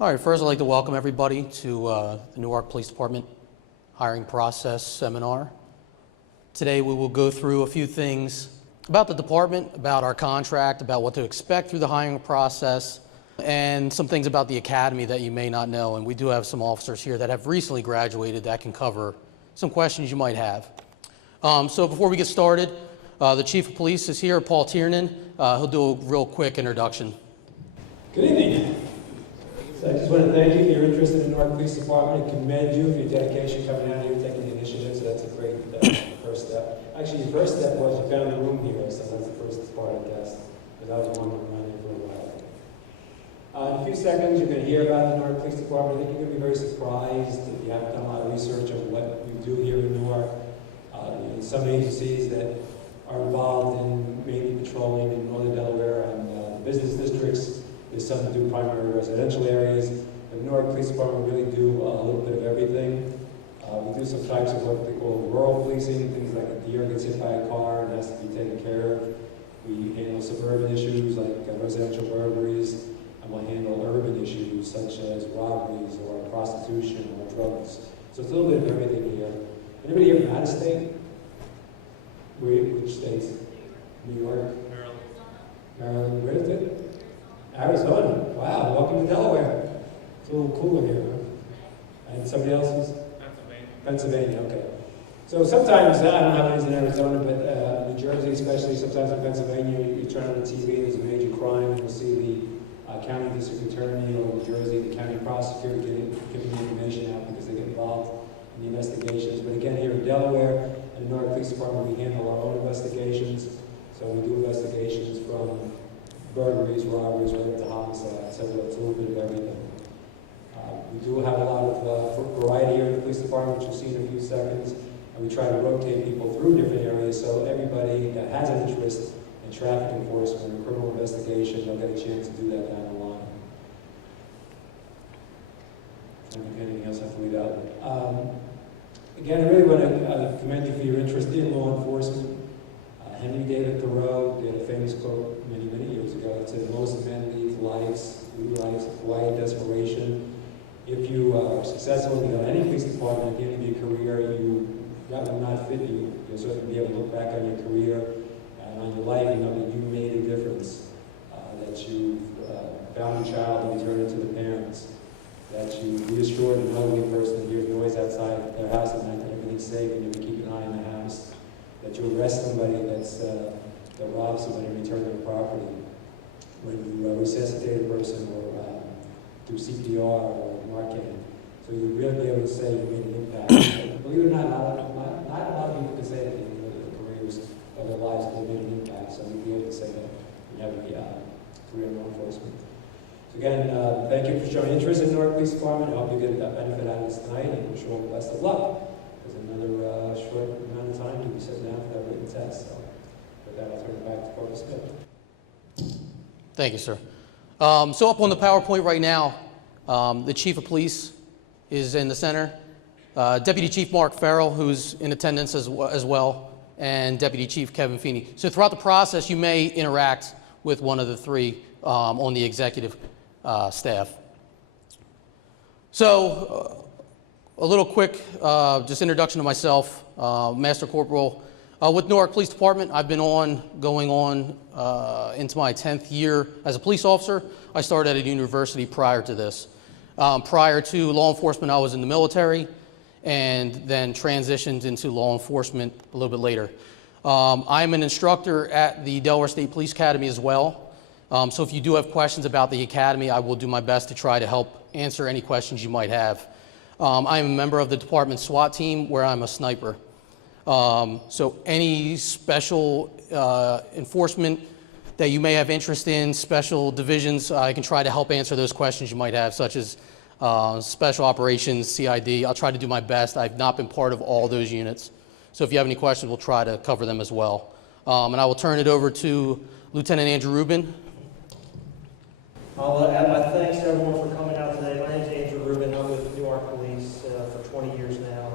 All right, first I'd like to welcome everybody to the Newark Police Department hiring process seminar. Today we will go through a few things about the department, about our contract, about what to expect through the hiring process, and some things about the academy that you may not know. And we do have some officers here that have recently graduated that can cover some questions you might have. So before we get started, the Chief of Police is here, Paul Tiernan. He'll do a real quick introduction. Good evening. So I just want to thank you for your interest in the Newark Police Department and commend you for your dedication coming out here and taking the initiative. So that's a great first step. Actually, your first step was you found a room here, so that's the first part, I guess. Because I was wondering around here for a while. In a few seconds, you're going to hear about the Newark Police Department. I think you're going to be very surprised if you haven't done a lot of research of what we do here in Newark. Some agencies that are involved in mainly patrolling in northern Delaware and the business districts. There's some that do primary residential areas. The Newark Police Department really do a little bit of everything. We do some types of what they call rural policing, things like a deer gets hit by a car and has to be taken care of. We handle suburban issues like residential burglaries, and we'll handle urban issues such as robberies or prostitution or drugs. So it's a little bit of everything here. Anybody here from out of state? Which states? New York? Maryland. Where is it? Arizona. Wow, welcome to Delaware. It's a little cooler here, huh? And somebody else's? Pennsylvania, okay. So sometimes, I don't know how it is in Arizona, but New Jersey especially, sometimes in Pennsylvania, you turn on the TV, there's a major crime, and you'll see the county district attorney or New Jersey, the county prosecutor giving the information out because they get involved in the investigations. But again, here in Delaware, in the Newark Police Department, we handle our own investigations. So we do investigations from burglaries, robberies, right up to homicide. So it's a little bit of everything. We do have a lot of variety here in the police department, which you'll see in a few seconds. And we try to rotate people through different areas so everybody that has an interest in traffic enforcement and criminal investigation, they'll get a chance to do that down the line. I don't think anything else I have to leave out. Again, I really want to commend you for your interest in law enforcement. Henry David Thoreau did a famous quote many, many years ago. It said, "Most men lead lives of quiet desperation." If you are successful in any police department at the end of your career, that will not fit you. You'll certainly be able to look back on your career and on your life and know that you made a difference, that you found a child and returned it to the parents, that you reassured an elderly person that hears noise outside their house at night, that everything's safe and you can keep an eye on the house, that you arrest somebody that robs somebody and return their property, when you resuscitate a person or do CPR or Narcan. So you really be able to say you made an impact. Believe it or not, not a lot of people can say that in their careers or their lives they made an impact. So you'll be able to say that you have a career in law enforcement. So again, thank you for showing interest in the Newark Police Department. I hope you get a benefit out of this tonight, and wish you all the best of luck. There's another short amount of time to be sitting down for that written test. So with that, I'll turn it back to Corporal Smith. Thank you, sir. So up on the PowerPoint right now, the Chief of Police is in the center. Deputy Chief Mark Farrell, who's in attendance as well, and Deputy Chief Kevin Feeney. So throughout the process, you may interact with one of the three on the executive staff. So a little quick just introduction to myself, Master Corporal with Newark Police Department. I've been going on into my 10th year as a police officer. I started at a university prior to this. Prior to law enforcement, I was in the military and then transitioned into law enforcement a little bit later. I'm an instructor at the Delaware State Police Academy as well. So if you do have questions about the academy, I will do my best to try to help answer any questions you might have. I am a member of the department SWAT team where I'm a sniper. So any special enforcement that you may have interest in, special divisions, I can try to help answer those questions you might have, such as special operations, CID. I'll try to do my best. I've not been part of all those units. So if you have any questions, we'll try to cover them as well. And I will turn it over to Lieutenant Andrew Rubin. I'll add my thanks to everyone for coming out today. My name is Andrew Rubin. I'm with Newark Police for 20 years now.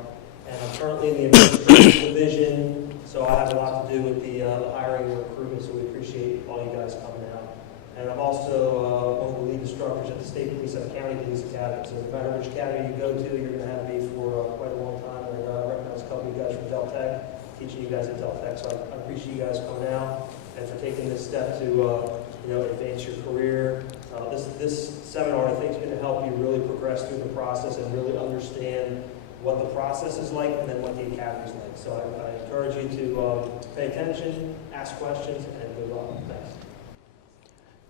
And I'm currently in the administrative division, so I have a lot to do with the hiring and recruitment, so we appreciate all you guys coming out. And I'm also one of the lead instructors at the State Police and County Police Academy. So no matter which academy you go to, you're going to have to be for quite a long time. And I recognize a couple of you guys from Del Tech, teaching you guys at Del Tech. So I appreciate you guys coming out and for taking this step to advance your career. This seminar, I think, is going to help you really progress through the process and really understand what the process is like and then what the academy is like. So I encourage you to pay attention, ask questions, and move on. Thanks.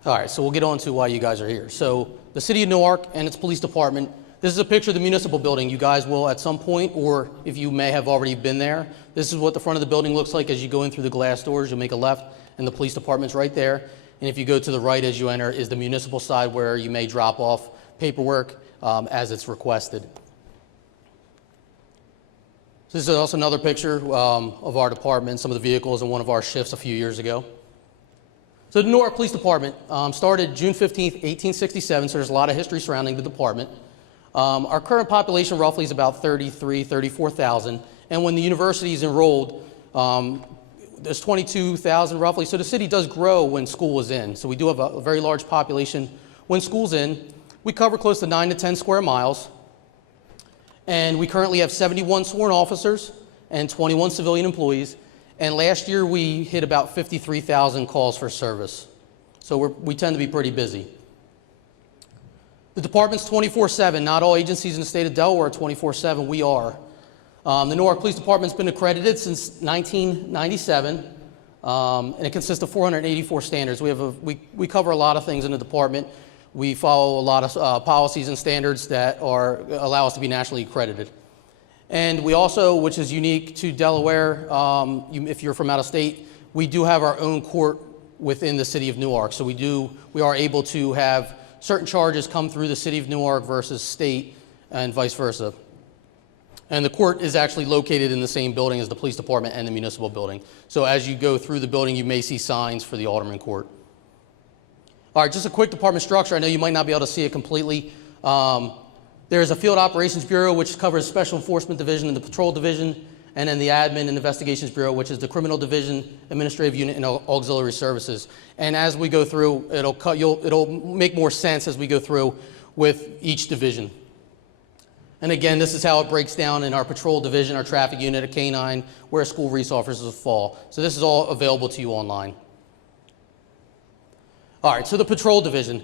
All right, so we'll get on to why you guys are here. So the city of Newark and its police department, this is a picture of the municipal building. You guys will at some point, or if you may have already been there, this is what the front of the building looks like as you go in through the glass doors. You'll make a left and the police department's right there. And if you go to the right as you enter is the municipal side where you may drop off paperwork as it's requested. This is also another picture of our department, some of the vehicles in one of our shifts a few years ago. So the Newark Police Department started June 15th, 1867, so there's a lot of history surrounding the department. Our current population roughly is about 34,000, and when the university is enrolled, there's 22,000 roughly, so the city does grow when school is in. So we do have a very large population when school's in. We cover close to 9 to 10 square miles, and we currently have 71 sworn officers and 21 civilian employees. And last year we hit about 53,000 calls for service. So we tend to be pretty busy. The department's 24/7. Not all agencies in the state of Delaware are 24/7. We are. The Newark Police Department's been accredited since 1997, and it consists of 484 standards. We cover a lot of things in the department. We follow a lot of policies and standards that allow us to be nationally accredited. And we also, which is unique to Delaware, if you're from out of state, we do have our own court within the city of Newark. So we are able to have certain charges come through the city of Newark versus state and vice versa. And the court is actually located in the same building as the police department and the municipal building. So as you go through the building, you may see signs for the Alderman Court. All right, just a quick department structure. I know you might not be able to see it completely. There's a Field Operations Bureau, which covers Special Enforcement Division and the Patrol Division, and then the Admin and Investigations Bureau, which is the Criminal Division, Administrative Unit, and Auxiliary Services. And as we go through, it'll make more sense as we go through with each division. And again, this is how it breaks down in our Patrol Division, our Traffic Unit, a K-9, where school resource officers fall. So this is all available to you online. All right, so the Patrol Division.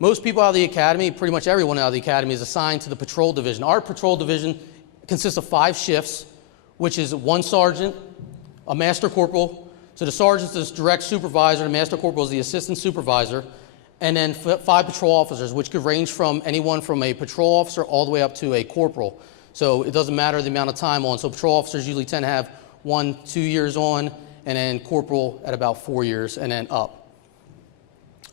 Most people out of the academy, pretty much everyone out of the academy, is assigned to the Patrol Division. Our Patrol Division consists of 5 shifts, which is 1 sergeant, a master corporal. So the sergeant is the direct supervisor, the master corporal is the assistant supervisor, and then 5 patrol officers, which could range from anyone from a patrol officer all the way up to a corporal. So it doesn't matter the amount of time on. So patrol officers usually tend to have 1-2 years on, and then corporal at about 4 years and then up.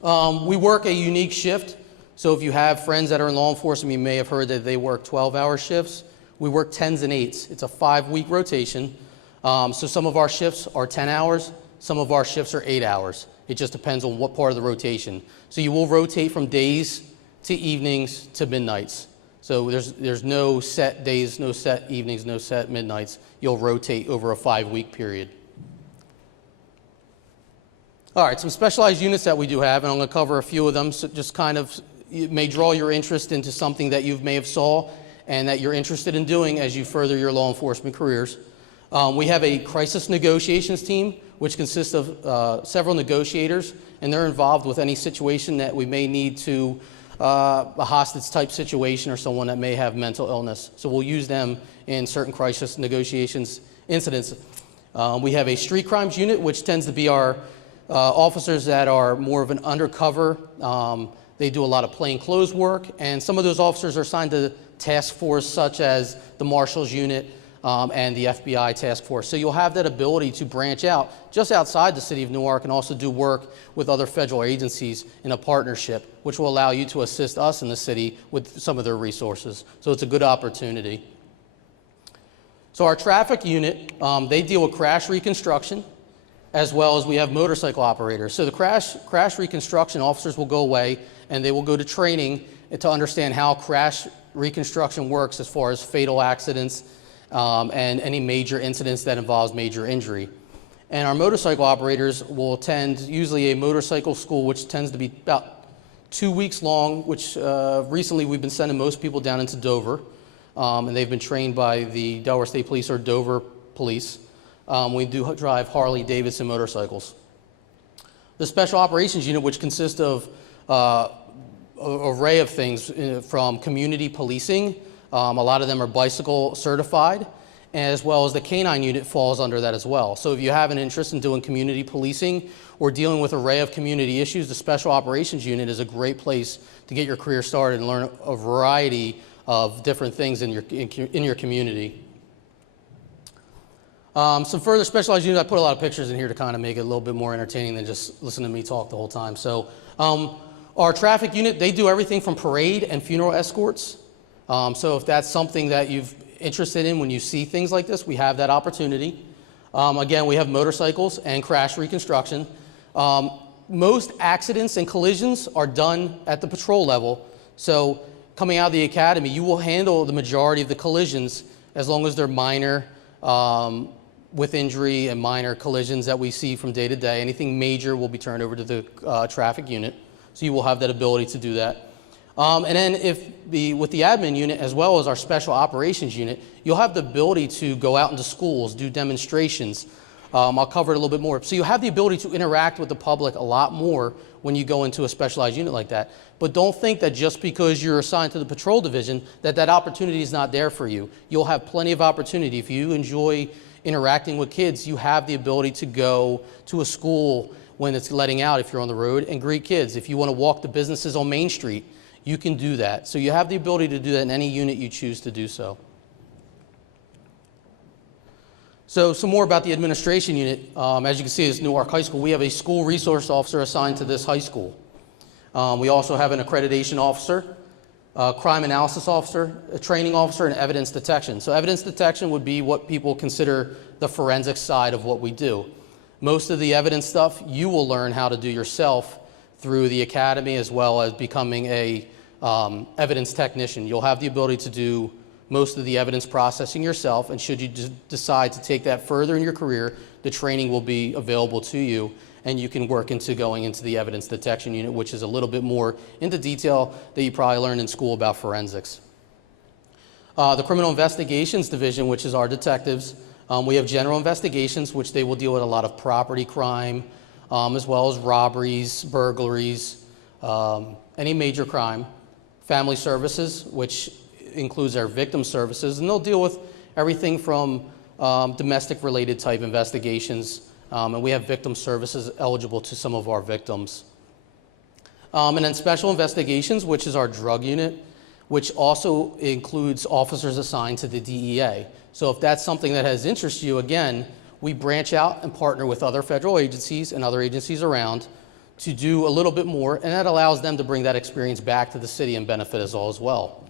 We work a unique shift. So if you have friends that are in law enforcement, you may have heard that they work 12-hour shifts. We work 10s and 8s. It's a 5-week rotation. So some of our shifts are 10 hours. Some of our shifts are 8 hours. It just depends on what part of the rotation. So you will rotate from days to evenings to midnights. So there's no set days, no set evenings, no set midnights. You'll rotate over a 5-week period. All right, some specialized units that we do have, and I'm going to cover a few of them. So just kind of, it may draw your interest into something that you may have saw and that you're interested in doing as you further your law enforcement careers. We have a crisis negotiations team, which consists of several negotiators, and they're involved with any situation that we may need to, a hostage type situation or someone that may have mental illness. So we'll use them in certain crisis negotiations incidents. We have a street crimes unit, which tends to be our officers that are more of an undercover. They do a lot of plainclothes work, and some of those officers are assigned to task force such as the Marshals Unit and the FBI task force. So you'll have that ability to branch out just outside the city of Newark and also do work with other federal agencies in a partnership, which will allow you to assist us in the city with some of their resources. So it's a good opportunity. So our traffic unit, they deal with crash reconstruction, as well as we have motorcycle operators. So the crash reconstruction officers will go away and they will go to training to understand how crash reconstruction works as far as fatal accidents and any major incidents that involves major injury. And our motorcycle operators will attend usually a motorcycle school, which tends to be about 2 weeks long, which recently we've been sending most people down into Dover, and they've been trained by the Delaware State Police or Dover Police. We do drive Harley-Davidson motorcycles. The Special Operations Unit, which consists of an array of things from community policing, a lot of them are bicycle certified, as well as the K-9 unit falls under that as well. So if you have an interest in doing community policing or dealing with an array of community issues, the Special Operations Unit is a great place to get your career started and learn a variety of different things in your community. Some further specialized units, I put a lot of pictures in here to kind of make it a little bit more entertaining than just listen to me talk the whole time. So our traffic unit, they do everything from parade and funeral escorts. So if that's something that you're interested in when you see things like this, we have that opportunity. Again, we have motorcycles and crash reconstruction. Most accidents and collisions are done at the patrol level. So coming out of the academy, you will handle the majority of the collisions as long as they're minor, with injury and minor collisions that we see from day to day. Anything major will be turned over to the traffic unit. So you will have that ability to do that. And then with the admin unit, as well as our special operations unit, you'll have the ability to go out into schools, do demonstrations. I'll cover it a little bit more. So you have the ability to interact with the public a lot more when you go into a specialized unit like that. But don't think that just because you're assigned to the patrol division, that opportunity is not there for you. You'll have plenty of opportunity. If you enjoy interacting with kids, you have the ability to go to a school when it's letting out if you're on the road and greet kids. If you want to walk the businesses on Main Street, you can do that. So you have the ability to do that in any unit you choose to do so. So some more about the administration unit. As you can see, this Newark High School, we have a school resource officer assigned to this high school. We also have an accreditation officer, a crime analysis officer, a training officer, and evidence detection. So evidence detection would be what people consider the forensic side of what we do. Most of the evidence stuff you will learn how to do yourself through the academy, as well as becoming a evidence technician. You'll have the ability to do most of the evidence processing yourself, and should you decide to take that further in your career, the training will be available to you, and you can work into going into the evidence detection unit, which is a little bit more into detail that you probably learned in school about forensics. The criminal investigations division, which is our detectives, we have general investigations, which they will deal with a lot of property crime, as well as robberies, burglaries, any major crime. Family services, which includes our victim services, and they'll deal with everything from domestic related type investigations, and we have victim services eligible to some of our victims. And then special investigations, which is our drug unit, which also includes officers assigned to the DEA. So if that's something that has interest you, again, we branch out and partner with other federal agencies and other agencies around to do a little bit more, and that allows them to bring that experience back to the city and benefit us all as well.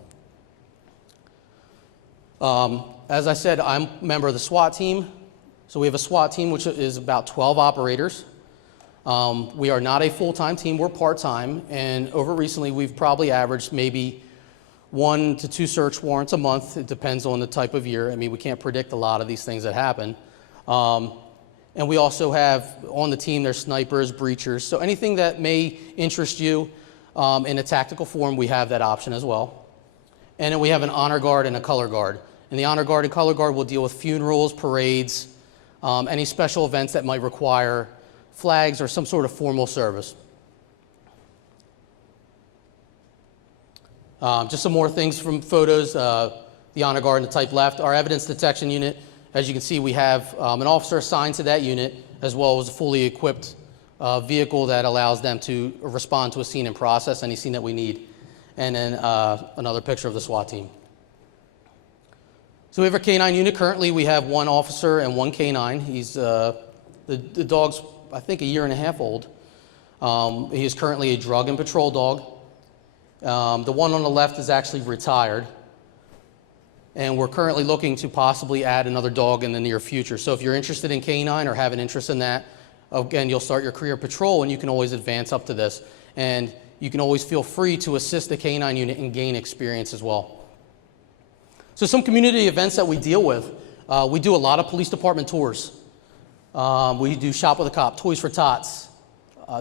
As I said, I'm a member of the SWAT team. So we have a SWAT team, which is about 12 operators. We are not a full-time team, we're part-time, and over recently we've probably averaged maybe 1 to 2 search warrants a month. It depends on the type of year. I mean, we can't predict a lot of these things that happen. And we also have on the team, there's snipers, breachers. So anything that may interest you in a tactical form, we have that option as well. And then we have an honor guard and a color guard. And the honor guard and color guard will deal with funerals, parades, any special events that might require flags or some sort of formal service. Just some more things from photos. The honor guard in the type left. Our evidence detection unit, as you can see, we have an officer assigned to that unit, as well as a fully equipped vehicle that allows them to respond to a scene and process any scene that we need. And then another picture of the SWAT team. So we have our K-9 unit. Currently, we have 1 officer and 1 K-9. He's the dog's, I think, 1.5 years old. He is currently a drug and patrol dog. The one on the left is actually retired. And we're currently looking to possibly add another dog in the near future. So if you're interested in K-9 or have an interest in that, again, you'll start your career patrol and you can always advance up to this. And you can always feel free to assist the K-9 unit and gain experience as well. So some community events that we deal with, we do a lot of police department tours. We do Shop with a Cop, Toys for Tots,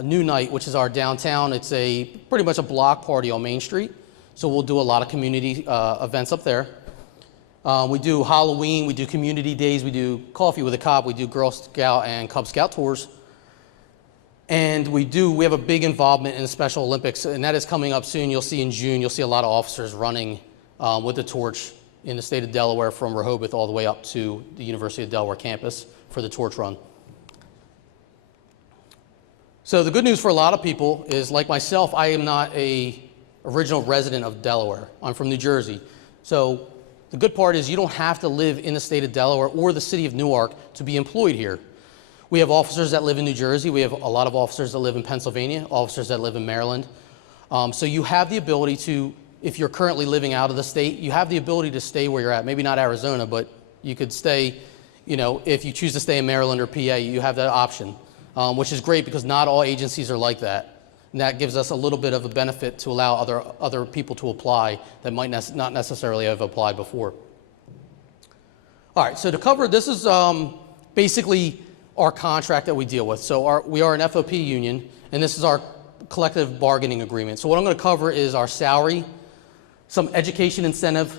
New Night, which is our downtown. It's pretty much a block party on Main Street. So we'll do a lot of community events up there. We do Halloween, we do community days, we do Coffee with a Cop, we do Girl Scout and Cub Scout tours. And we have a big involvement in the Special Olympics, and that is coming up soon. You'll see in June, you'll see a lot of officers running with the torch in the state of Delaware from Rehoboth all the way up to the University of Delaware campus for the torch run. So the good news for a lot of people is, like myself, I am not an original resident of Delaware. I'm from New Jersey. So the good part is you don't have to live in the state of Delaware or the city of Newark to be employed here. We have officers that live in New Jersey. We have a lot of officers that live in Pennsylvania, officers that live in Maryland. So you have the ability to, if you're currently living out of the state, you have the ability to stay where you're at. Maybe not Arizona, but you could stay, if you choose to stay in Maryland or PA, you have that option, which is great because not all agencies are like that. And that gives us a little bit of a benefit to allow other people to apply that might not necessarily have applied before. All right, so to cover, this is basically our contract that we deal with. So we are an FOP union, and this is our collective bargaining agreement. So what I'm going to cover is our salary, some education incentive,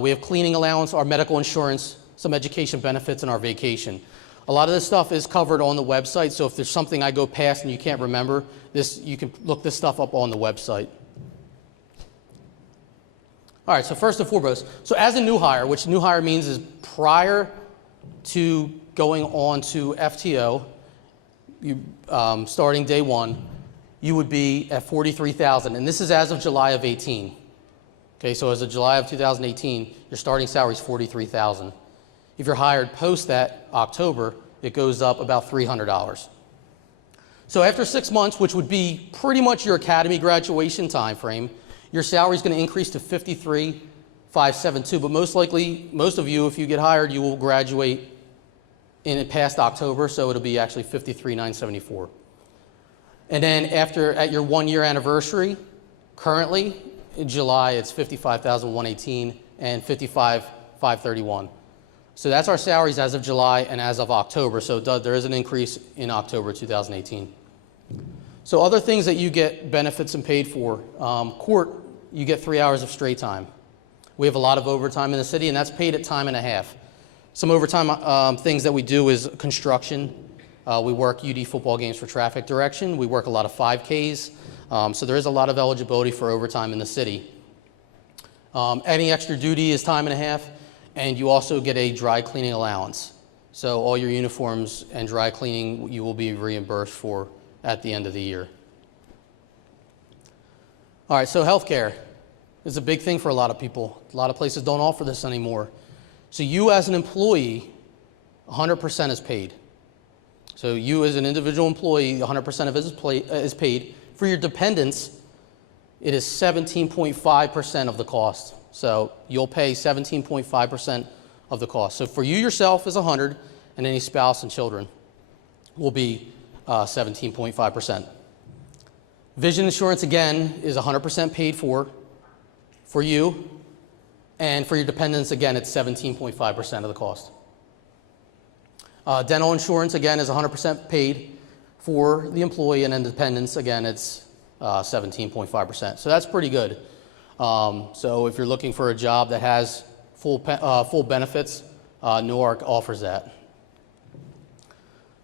we have cleaning allowance, our medical insurance, some education benefits, and our vacation. A lot of this stuff is covered on the website, so if there's something I go past and you can't remember, you can look this stuff up on the website. All right, so first and foremost, so as a new hire, which new hire means is prior to going on to FTO, starting day one, you would be at $43,000, and this is as of July of 18. Okay, so as of July of 2018, your starting salary is $43,000. If you're hired post that October, it goes up about $300. So after 6 months, which would be pretty much your academy graduation time frame, your salary is going to increase to $53,572. But most likely, most of you, if you get hired, you will graduate in past October, so it'll be actually $53,974. And then at your 1 year anniversary, currently in July, it's $55,118 and $55,531. So that's our salaries as of July and as of October. So there is an increase in October 2018. So other things that you get benefits and paid for. Court, you get 3 hours of straight time. We have a lot of overtime in the city, and that's paid at time and a half. Some overtime things that we do is construction. We work UD football games for traffic direction. We work a lot of 5Ks. So there is a lot of eligibility for overtime in the city. Any extra duty is time and a half. And you also get a dry cleaning allowance. So all your uniforms and dry cleaning you will be reimbursed for at the end of the year. All right, so healthcare is a big thing for a lot of people. A lot of places don't offer this anymore. So you as an employee, 100% is paid. So you as an individual employee, 100% of it is paid. For your dependents, it is 17.5% of the cost. So you'll pay 17.5% of the cost. So for you yourself is 100, and any spouse and children will be 17.5%. Vision insurance, again, is 100% paid for you, and for your dependents, again, it's 17.5% of the cost. Dental insurance, again, is 100% paid for the employee, and then dependents, again, it's 17.5%. So that's pretty good. So if you're looking for a job that has full benefits, Newark offers that.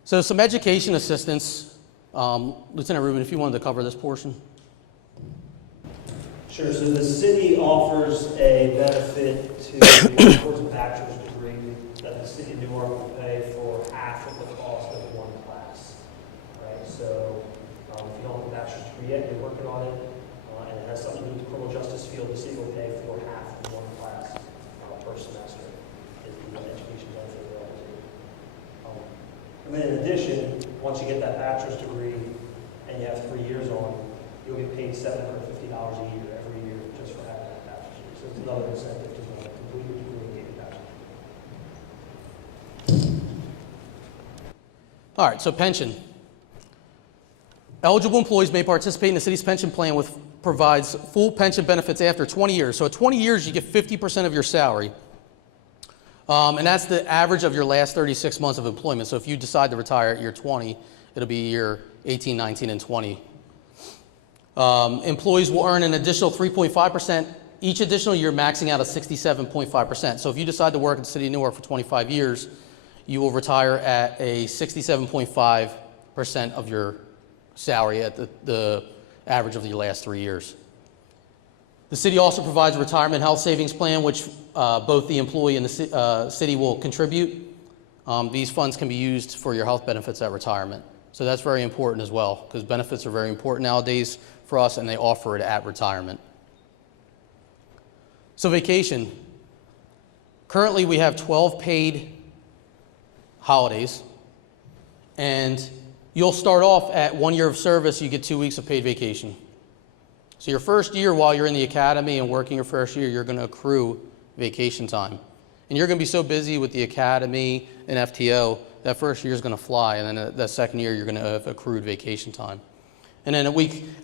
So some education assistance. Lieutenant Rubin, if you wanted to cover this portion. Sure, so the city offers a benefit towards a bachelor's degree that the city of Newark will pay for half of the cost of one class. Right, so if you don't have a bachelor's degree yet, you're working on it, and it has something to do with the criminal justice field, the city will pay for half of one class per semester is the education benefit available to you. And then in addition, once you get that bachelor's degree and you have 3 years on, you'll get paid $750 a year every year just for having that bachelor's degree. So it's another incentive to complete your degree and get your bachelor's. All right, so pension. Eligible employees may participate in the city's pension plan, which provides full pension benefits after 20 years. So at 20 years, you get 50% of your salary. And that's the average of your last 36 months of employment. So if you decide to retire at year 20, it'll be your 18, 19, and 20. Employees will earn an additional 3.5% each additional year, maxing out at 67.5%. So if you decide to work in the city of Newark for 25 years, you will retire at a 67.5% of your salary at the average of your last 3 years. The city also provides a retirement health savings plan, which both the employee and the city will contribute. These funds can be used for your health benefits at retirement. So that's very important as well, because benefits are very important nowadays for us, and they offer it at retirement. So vacation. Currently, we have 12 paid holidays, and you'll start off at 1 year of service, you get 2 weeks of paid vacation. So your first year while you're in the academy and working your first year, you're going to accrue vacation time. And you're going to be so busy with the academy and FTO, that first year is going to fly, and then that second year you're going to have accrued vacation time. And then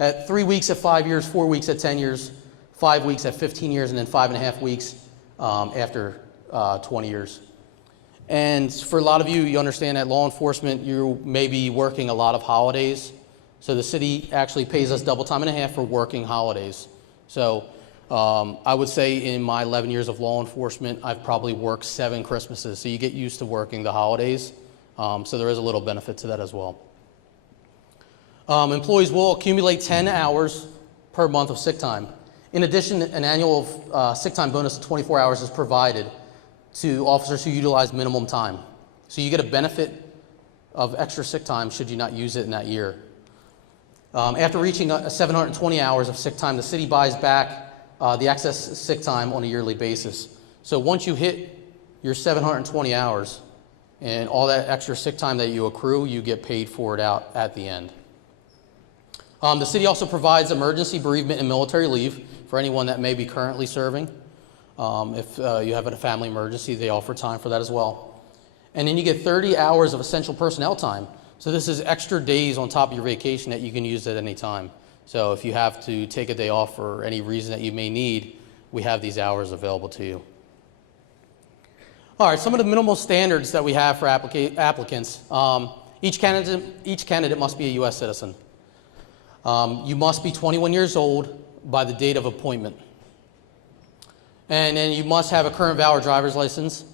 at 3 weeks at 5 years, 4 weeks at 10 years, 5 weeks at 15 years, and then 5.5 weeks after 20 years. And for a lot of you, you understand that law enforcement, you may be working a lot of holidays. So the city actually pays us double time and a half for working holidays. So I would say in my 11 years of law enforcement, I've probably worked 7 Christmases. So you get used to working the holidays. So there is a little benefit to that as well. Employees will accumulate 10 hours per month of sick time. In addition, an annual sick time bonus of 24 hours is provided to officers who utilize minimum time. So you get a benefit of extra sick time should you not use it in that year. After reaching 720 hours of sick time, the city buys back the excess sick time on a yearly basis. So once you hit your 720 hours and all that extra sick time that you accrue, you get paid for it out at the end. The city also provides emergency bereavement and military leave for anyone that may be currently serving. If you have a family emergency, they offer time for that as well. And then you get 30 hours of essential personnel time. So this is extra days on top of your vacation that you can use at any time. So if you have to take a day off for any reason that you may need, we have these hours available to you. All right, some of the minimal standards that we have for applicants. Each candidate must be a U.S. citizen. You must be 21 years old by the date of appointment. And then you must have a current valid driver's license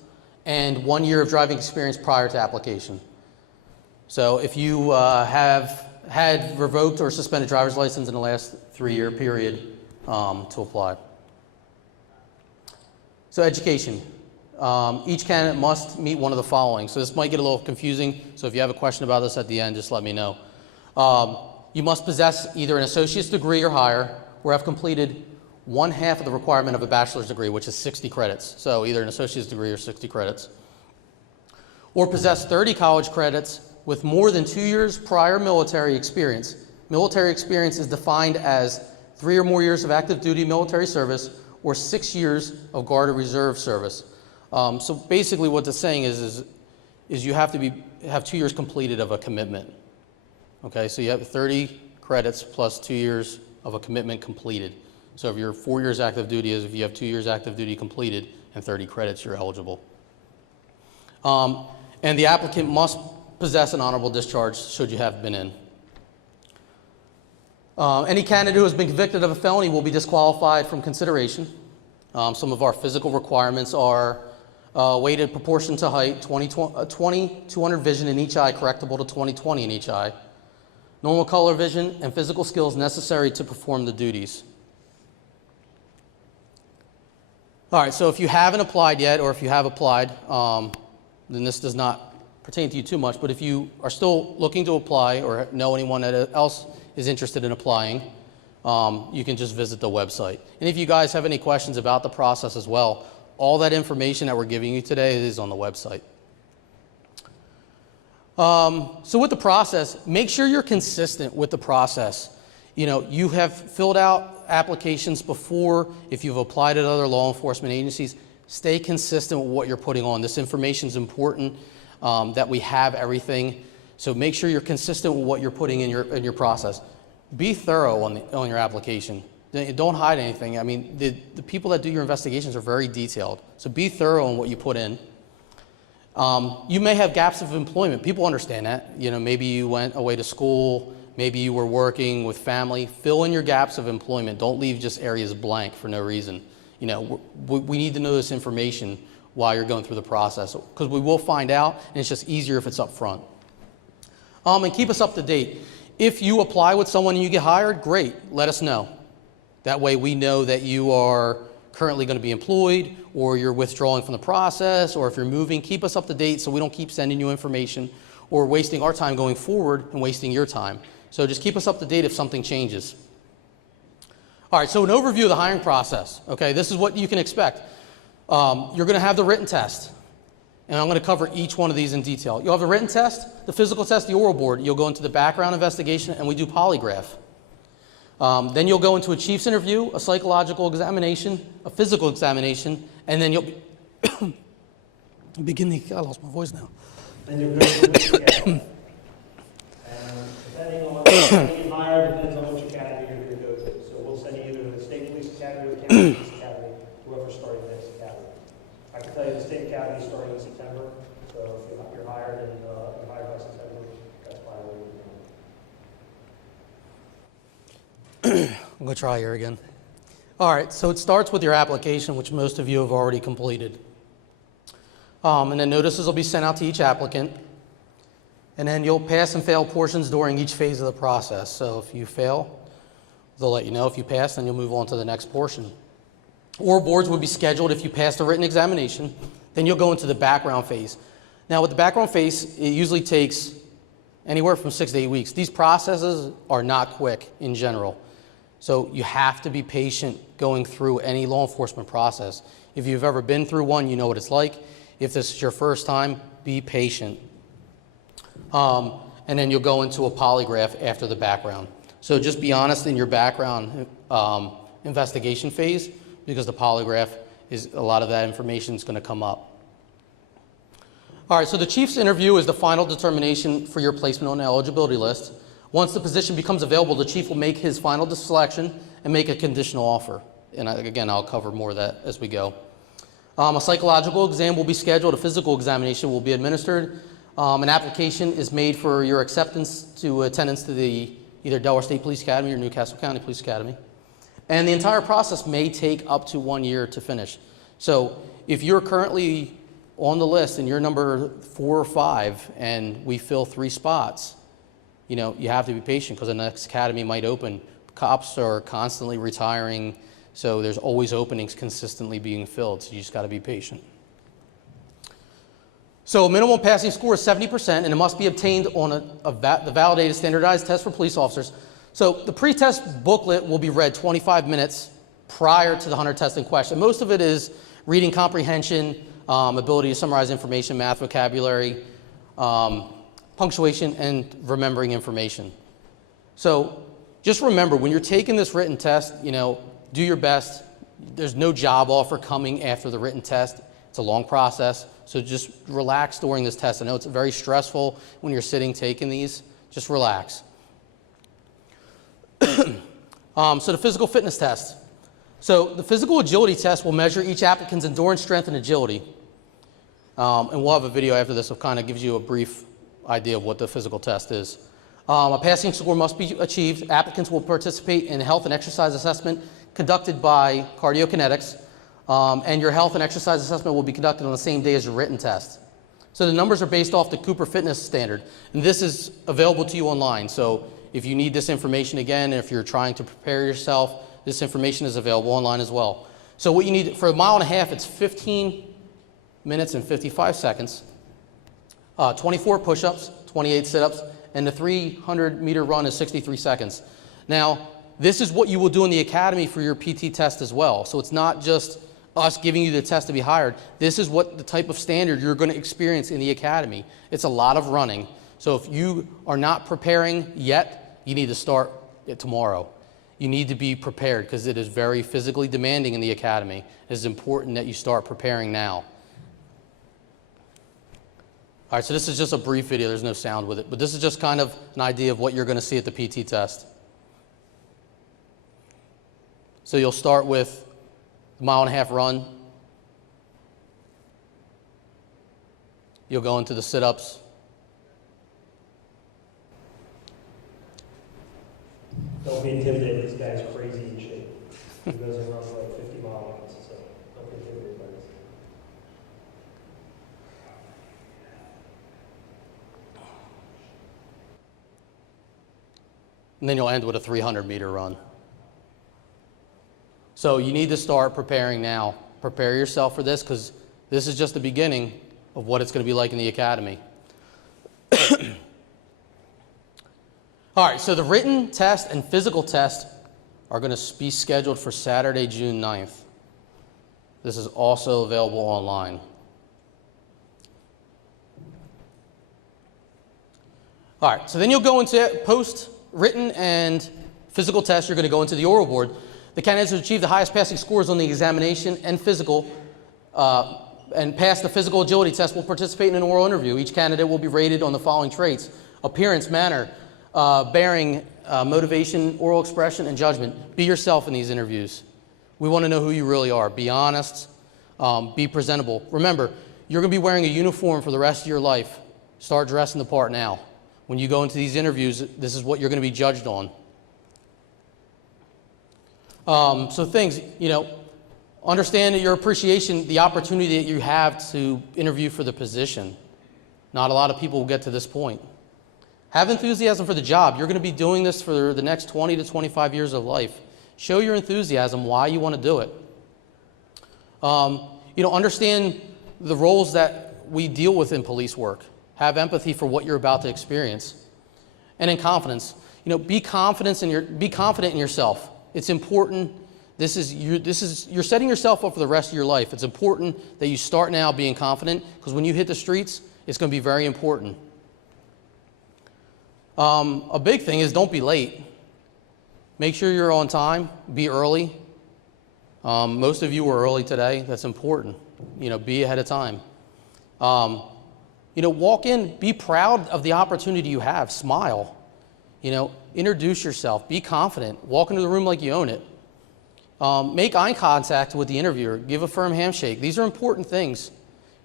and 1 year of driving experience prior to application. So if you have had revoked or suspended driver's license in the last 3-year period to apply. So education. Each candidate must meet one of the following. So this might get a little confusing, so if you have a question about this at the end, just let me know. You must possess either an associate's degree or higher, or have completed 1/2 of the requirement of a bachelor's degree, which is 60 credits. So either an associate's degree or 60 credits. Or possess 30 college credits with more than 2 years prior military experience. Military experience is defined as 3 or more years of active duty military service or 6 years of Guard or Reserve service. So basically what it's saying is you have to have 2 years completed of a commitment. Okay, so you have 30 credits plus 2 years of a commitment completed. So if you're 4 years active duty, if you have 2 years active duty completed and 30 credits, you're eligible. And the applicant must possess an honorable discharge should you have been in. Any candidate who has been convicted of a felony will be disqualified from consideration. Some of our physical requirements are weight in proportion to height, 20/200 vision in each eye, correctable to 20/20 in each eye, normal color vision, and physical skills necessary to perform the duties. All right, so if you haven't applied yet, or if you have applied, then this does not pertain to you too much, but if you are still looking to apply or know anyone else is interested in applying, you can just visit the website. And if you guys have any questions about the process as well, all that information that we're giving you today is on the website. So with the process, make sure you're consistent with the process. You know, you have filled out applications before. If you've applied at other law enforcement agencies, stay consistent with what you're putting on. This information is important, that we have everything. So make sure you're consistent with what you're putting in your process. Be thorough on your application. Don't hide anything. I mean, the people that do your investigations are very detailed. So be thorough on what you put in. You may have gaps of employment. People understand that. You know, maybe you went away to school, maybe you were working with family. Fill in your gaps of employment. Don't leave just areas blank for no reason. You know, we need to know this information while you're going through the process, because we will find out, and it's just easier if it's up front. And keep us up to date. If you apply with someone and you get hired, great, let us know. That way we know that you are currently going to be employed, or you're withdrawing from the process, or if you're moving, keep us up to date so we don't keep sending you information or wasting our time going forward and wasting your time. So just keep us up to date if something changes. All right, so an overview of the hiring process. Okay, this is what you can expect. You're going to have the written test, and I'm going to cover each one of these in detail. You'll have the written test, the physical test, the oral board. You'll go into the background investigation, and we do polygraph. Then you'll go into a chief's interview, a psychological examination, a physical examination, and then you'll begin the, I lost my voice now. Then you're good to get. Depending on getting hired, depends on which academy you're going to go to. So we'll send you either to the State Police Academy or the County Police Academy, whoever's starting the next academy. I can tell you the State Academy is starting in September, so if you're hired and you're hired by September, that's probably where you're going. I'm going to try here again. All right, so it starts with your application, which most of you have already completed. And then notices will be sent out to each applicant. And then you'll pass and fail portions during each phase of the process. So if you fail, they'll let you know. If you pass, then you'll move on to the next portion. Oral boards will be scheduled if you pass the written examination. Then you'll go into the background phase. Now with the background phase, it usually takes anywhere from 6 to 8 weeks. These processes are not quick in general. So you have to be patient going through any law enforcement process. If you've ever been through one, you know what it's like. If this is your first time, be patient. And then you'll go into a polygraph after the background. So just be honest in your background investigation phase, because the polygraph is a lot of that information is going to come up. All right, so the chief's interview is the final determination for your placement on the eligibility list. Once the position becomes available, the chief will make his final selection and make a conditional offer. And again, I'll cover more of that as we go. A psychological exam will be scheduled. A physical examination will be administered. An application is made for your acceptance to attendance to the either Delaware State Police Academy or Newcastle County Police Academy. And the entire process may take up to 1 year to finish. So if you're currently on the list and you're number 4 or 5 and we fill 3 spots, you know, you have to be patient because the next academy might open. Cops are constantly retiring, so there's always openings consistently being filled, so you just got to be patient. So a minimum passing score is 70%, and it must be obtained on the validated standardized test for police officers. So the pre-test booklet will be read 25 minutes prior to the 100 testing question. Most of it is reading comprehension, ability to summarize information, math vocabulary, punctuation, and remembering information. So just remember, when you're taking this written test, you know, do your best. There's no job offer coming after the written test. It's a long process, so just relax during this test. I know it's very stressful when you're sitting taking these. Just relax. So the physical fitness test. So the physical agility test will measure each applicant's endurance, strength, and agility. And we'll have a video after this that kind of gives you a brief idea of what the physical test is. A passing score must be achieved. Applicants will participate in a health and exercise assessment conducted by cardiokinetics, and your health and exercise assessment will be conducted on the same day as your written test. So the numbers are based off the Cooper Fitness Standard, and this is available to you online. So if you need this information again, if you're trying to prepare yourself, this information is available online as well. So what you need for a mile and a half, it's 15 minutes and 55 seconds, 24 push-ups, 28 sit-ups, and the 300-meter run is 63 seconds. Now, this is what you will do in the academy for your PT test as well. So it's not just us giving you the test to be hired. This is what the type of standard you're going to experience in the academy. It's a lot of running. So if you are not preparing yet, you need to start it tomorrow. You need to be prepared because it is very physically demanding in the academy. It is important that you start preparing now. All right, so this is just a brief video. There's no sound with it, but this is just kind of an idea of what you're going to see at the PT test. So you'll start with a mile and a half run, You'll go into the sit-ups. Don't be intimidated, this guy's crazy in shape. He goes and runs like 50 mile runs, so don't be intimidated by this. And then you'll end with a 300-meter run. So you need to start preparing now. Prepare yourself for this, because this is just the beginning of what it's going to be like in the academy. All right, so the written test and physical test are going to be scheduled for Saturday, June 9th. This is also available online. All right, so then you'll go into post-written and physical tests. You're going to go into the oral board. The candidates who achieve the highest passing scores on the examination and physical and pass the physical agility test will participate in an oral interview. Each candidate will be rated on the following traits: appearance, manner, bearing, motivation, oral expression, and judgment. Be yourself in these interviews. We want to know who you really are. Be honest. Be presentable. Remember, you're going to be wearing a uniform for the rest of your life. Start dressing the part now. When you go into these interviews, this is what you're going to be judged on. So things, understand that your appreciation, the opportunity that you have to interview for the position. Not a lot of people will get to this point. Have enthusiasm for the job. You're going to be doing this for the next 20 to 25 years of life. Show your enthusiasm, why you want to do it. Understand the roles that we deal with in police work. Have empathy for what you're about to experience. And in confidence, be confident in yourself. It's important. You're setting yourself up for the rest of your life. It's important that you start now being confident, because when you hit the streets, it's going to be very important. A big thing is don't be late. Make sure you're on time. Be early. Most of you were early today. That's important. Be ahead of time. Walk in. Be proud of the opportunity you have. Smile. Introduce yourself. Be confident. Walk into the room like you own it. Make eye contact with the interviewer. Give a firm handshake. These are important things.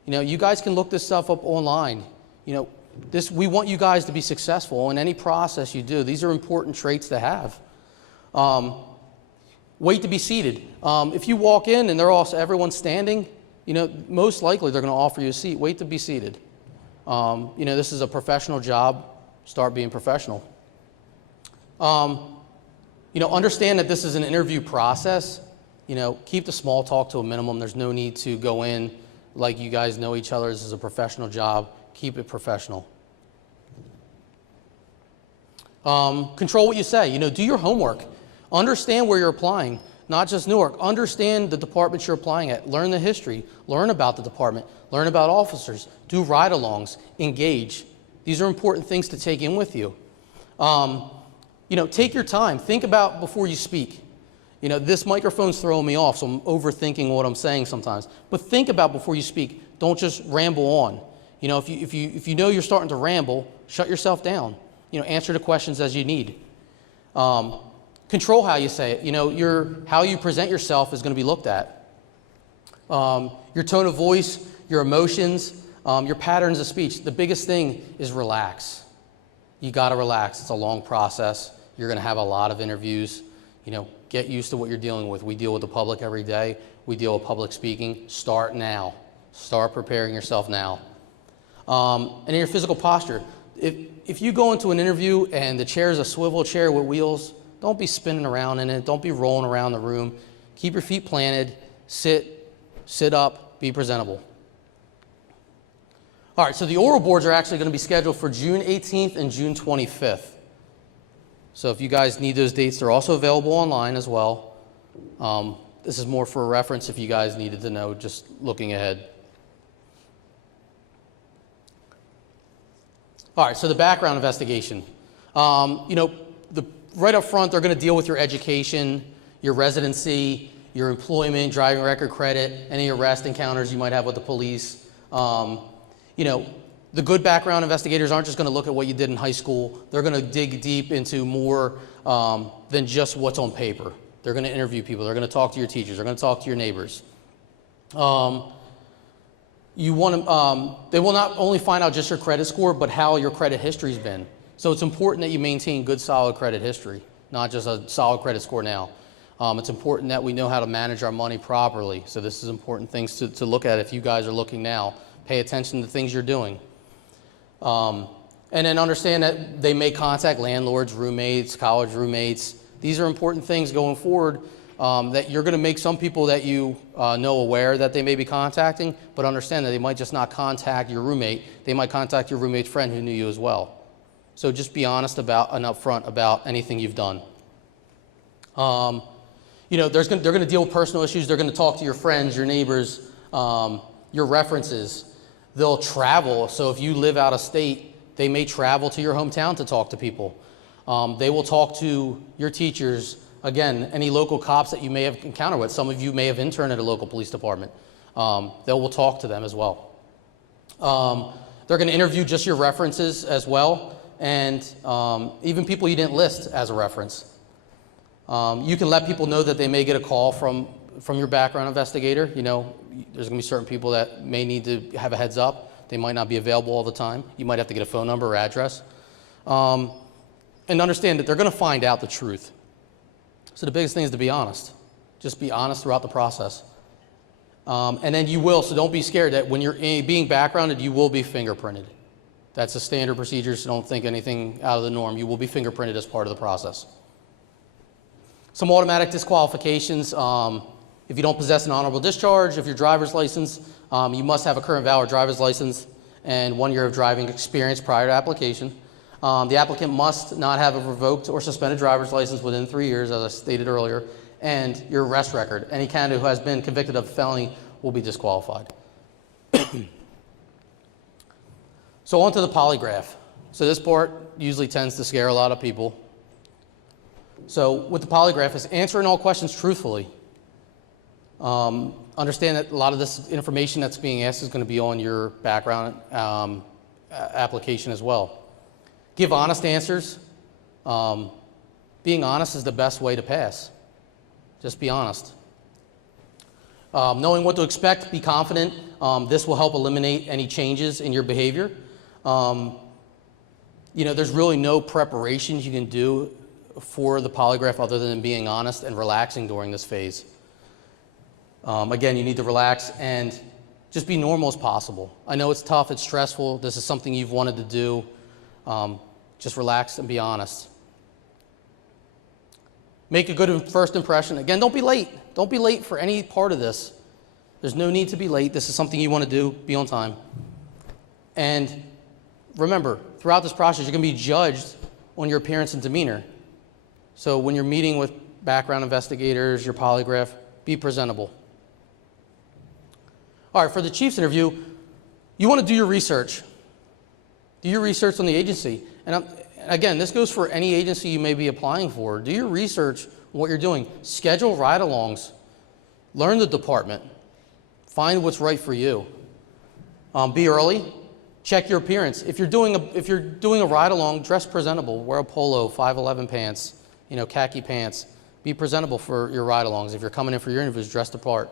You guys can look this stuff up online. We want you guys to be successful in any process you do. These are important traits to have. Wait to be seated. If you walk in and everyone's standing, most likely they're going to offer you a seat. Wait to be seated. This is a professional job. Start being professional. Understand that this is an interview process. Keep the small talk to a minimum. There's no need to go in like you guys know each other. This is a professional job. Keep it professional. Control what you say. Do your homework. Understand where you're applying, not just Newark. Understand the departments you're applying at. Learn the history. Learn about the department. Learn about officers. Do ride-alongs. Engage. These are important things to take in with you. Take your time. Think about before you speak. This microphone's throwing me off, so I'm overthinking what I'm saying sometimes. But think about before you speak. Don't just ramble on. If you know you're starting to ramble, shut yourself down. Answer the questions as you need. Control how you say it. How you present yourself is going to be looked at. Your tone of voice, your emotions, your patterns of speech. The biggest thing is relax. You got to relax. It's a long process. You're going to have a lot of interviews. Get used to what you're dealing with. We deal with the public every day. We deal with public speaking. Start now. Start preparing yourself now. And in your physical posture, if you go into an interview and the chair is a swivel chair with wheels, don't be spinning around in it. Don't be rolling around the room. Keep your feet planted. Sit up. Be presentable. All right, so the oral boards are actually going to be scheduled for June 18th and June 25th. So if you guys need those dates, they're also available online as well. This is more for a reference if you guys needed to know, just looking ahead. All right, so the background investigation. Right up front, they're going to deal with your education, your residency, your employment, driving record credit, any arrest encounters you might have with the police. The good background investigators aren't just going to look at what you did in high school. They're going to dig deep into more than just what's on paper. They're going to interview people. They're going to talk to your teachers. They're going to talk to your neighbors. they will not only find out just your credit score, but how your credit history's been. So it's important that you maintain good, solid credit history, not just a solid credit score now. It's important that we know how to manage our money properly. So this is important things to look at if you guys are looking now. Pay attention to things you're doing. And then understand that they may contact landlords, roommates, college roommates. These are important things going forward that you're going to make some people that you know aware that they may be contacting, but understand that they might just not contact your roommate. They might contact your roommate's friend who knew you as well. So just be honest about and upfront about anything you've done. You know, they're going to deal with personal issues. They're going to talk to your friends, your neighbors, your references. They'll travel. So if you live out of state, they may travel to your hometown to talk to people. They will talk to your teachers. Again, any local cops that you may have encountered with. Some of you may have interned at a local police department. They will talk to them as well. They're going to interview just your references as well, and even people you didn't list as a reference. You can let people know that they may get a call from your background investigator. You know, there's going to be certain people that may need to have a heads up. They might not be available all the time. You might have to get a phone number or address. And understand that they're going to find out the truth. So the biggest thing is to be honest. Just be honest throughout the process. And then you will, so don't be scared that when you're being backgrounded, you will be fingerprinted. That's a standard procedure, so don't think anything out of the norm. You will be fingerprinted as part of the process. Some automatic disqualifications. If you don't possess an honorable discharge, if your driver's license, you must have a current valid driver's license and 1 year of driving experience prior to application. The applicant must not have a revoked or suspended driver's license within 3 years, as I stated earlier, and your arrest record. Any candidate who has been convicted of a felony will be disqualified. So on to the polygraph. So this part usually tends to scare a lot of people. So with the polygraph is answering all questions truthfully. Understand that a lot of this information that's being asked is going to be on your background application as well. Give honest answers. Being honest is the best way to pass. Just be honest. Knowing what to expect, be confident. This will help eliminate any changes in your behavior. You know, there's really no preparations you can do for the polygraph other than being honest and relaxing during this phase. Again, you need to relax and just be normal as possible. I know it's tough, it's stressful. This is something you've wanted to do. Just relax and be honest. Make a good first impression. Again, don't be late. Don't be late for any part of this. There's no need to be late. This is something you want to do. Be on time. And remember, throughout this process, you're going to be judged on your appearance and demeanor. So when you're meeting with background investigators, your polygraph, be presentable. All right, for the chief's interview, you want to do your research. Do your research on the agency. And again, this goes for any agency you may be applying for. Do your research on what you're doing. Schedule ride-alongs. Learn the department. Find what's right for you. Be early. Check your appearance. If you're doing a ride-along, dress presentable. Wear a polo, 5'11" pants, you know, khaki pants. Be presentable for your ride-alongs. If you're coming in for your interviews, dress the part.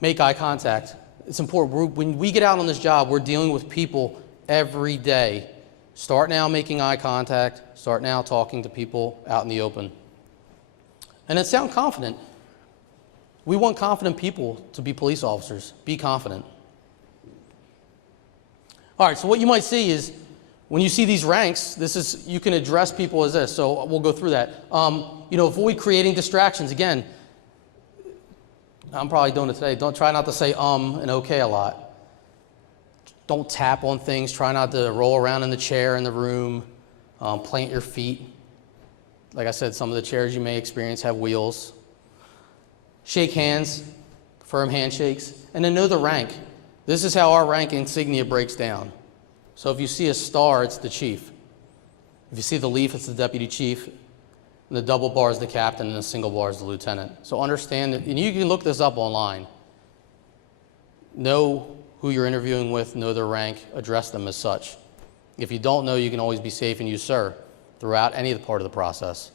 Make eye contact. It's important. When we get out on this job, we're dealing with people every day. Start now making eye contact. Start now talking to people out in the open. And then sound confident. We want confident people to be police officers. Be confident. All right, so what you might see is when you see these ranks, you can address people as this. So we'll go through that. You know, avoid creating distractions. Again, I'm probably doing it today. Don't try not to say and okay a lot. Don't tap on things. Try not to roll around in the chair in the room. Plant your feet. Like I said, some of the chairs you may experience have wheels. Shake hands, firm handshakes, and then know the rank. This is how our rank insignia breaks down. So if you see a star, it's the chief. If you see the leaf, it's the deputy chief. And the double bar is the captain, and the single bar is the lieutenant. So understand that, and you can look this up online. Know who you're interviewing with, know their rank, address them as such. If you don't know, you can always be safe and use sir throughout any part of the process.